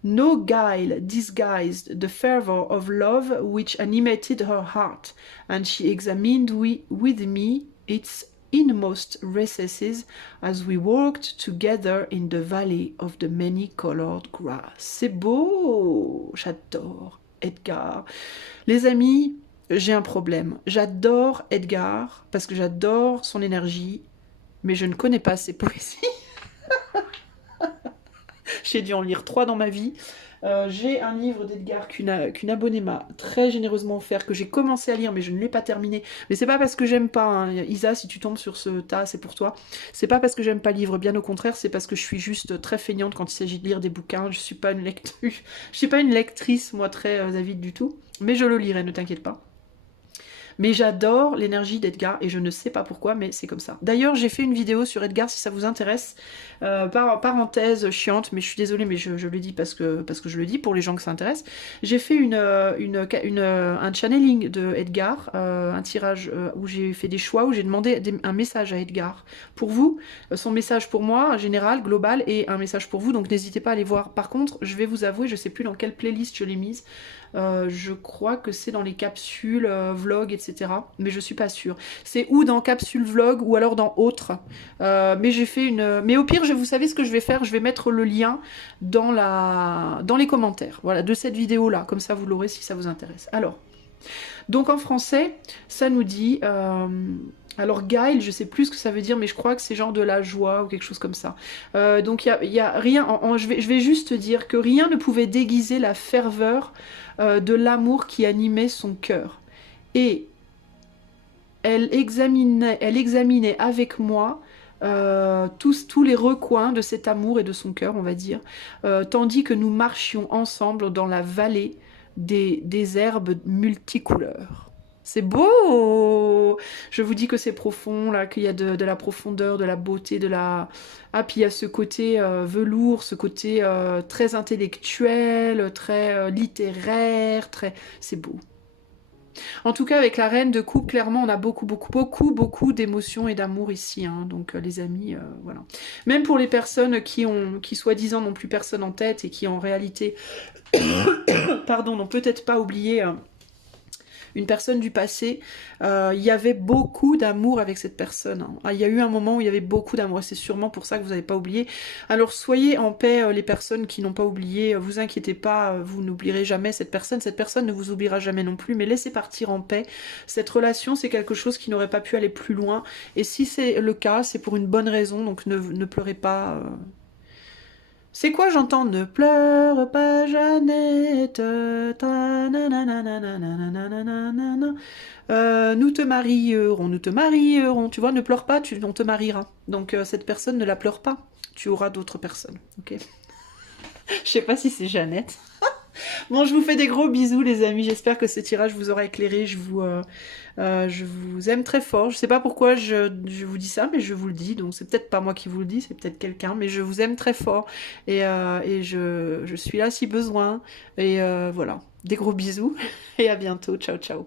No guile disguised the fervor of love which animated her heart, and she examined with me its inmost recesses as we walked together in the valley of the many-colored grass. C'est beau, j'adore Edgar. Les amis, j'ai un problème. J'adore Edgar parce que j'adore son énergie, mais je ne connais pas ses poésies. J'ai dû en lire 3 dans ma vie. J'ai un livre d'Edgar qu'une abonnée m'a très généreusement offert, que j'ai commencé à lire, mais je ne l'ai pas terminé. Mais c'est pas parce que j'aime pas, hein. Isa, si tu tombes sur ce tas, c'est pour toi. C'est pas parce que j'aime pas le livre, bien au contraire, c'est parce que je suis juste très feignante quand il s'agit de lire des bouquins. Je suis pas une lectrice, moi, très avide du tout. Mais je le lirai, ne t'inquiète pas. Mais j'adore l'énergie d'Edgar et je ne sais pas pourquoi, mais c'est comme ça. D'ailleurs, j'ai fait une vidéo sur Edgar si ça vous intéresse. Parenthèse chiante, mais je suis désolée, mais je le dis parce que je le dis pour les gens que ça intéresse. J'ai fait un channeling de Edgar, un tirage où j'ai fait des choix, où j'ai demandé un message à Edgar. Pour vous, son message pour moi, en général, global, et un message pour vous, donc n'hésitez pas à aller voir. Par contre, je vais vous avouer, je sais plus dans quelle playlist je l'ai mise. Je crois que c'est dans les capsules, vlog, etc. Mais je suis pas sûre. C'est ou dans capsule vlog ou alors dans autre. Mais j'ai fait une... Mais au pire, vous savez ce que je vais faire? Je vais mettre le lien dans les commentaires. Voilà, de cette vidéo-là. Comme ça, vous l'aurez si ça vous intéresse. Alors, donc en français, ça nous dit... Alors guile, je sais plus ce que ça veut dire, mais je crois que c'est genre de la joie ou quelque chose comme ça. Donc il y a rien, je vais juste dire que rien ne pouvait déguiser la ferveur de l'amour qui animait son cœur. Et elle examinait avec moi tous les recoins de cet amour et de son cœur, on va dire, tandis que nous marchions ensemble dans la vallée des herbes multicouleurs. C'est beau! Je vous dis que c'est profond, là, qu'il y a de la profondeur, de la beauté, Ah, puis il y a ce côté velours, ce côté très intellectuel, très littéraire, c'est beau. En tout cas, avec la reine de coupe, clairement, on a beaucoup d'émotions et d'amour ici. Hein. Donc, les amis, voilà. Même pour les personnes qui soi-disant n'ont plus personne en tête et qui en réalité, pardon, n'ont peut-être pas oublié... une personne du passé, il y avait beaucoup d'amour avec cette personne. Hein. Il y a eu un moment où il y avait beaucoup d'amour, et c'est sûrement pour ça que vous n'avez pas oublié. Alors soyez en paix, les personnes qui n'ont pas oublié, vous inquiétez pas, vous n'oublierez jamais cette personne ne vous oubliera jamais non plus, mais laissez partir en paix. Cette relation, c'est quelque chose qui n'aurait pas pu aller plus loin, et si c'est le cas, c'est pour une bonne raison, donc ne pleurez pas... C'est quoi j'entends? Ne pleure pas, Jeannette. Ta na na na na na na na na na na na. Nous te marierons, nous te marierons. Tu vois, ne pleure pas, on te mariera. Donc cette personne ne la pleure pas. Tu auras d'autres personnes. Ok. Je sais pas si c'est Jeannette. Bon, je vous fais des gros bisous, les amis. J'espère que ce tirage vous aura éclairé. Je vous aime très fort. Je sais pas pourquoi je vous dis ça, mais je vous le dis. Donc, c'est peut-être pas moi qui vous le dis, c'est peut-être quelqu'un. Mais je vous aime très fort. Et je suis là si besoin. Et voilà. Des gros bisous. Et à bientôt. Ciao, ciao.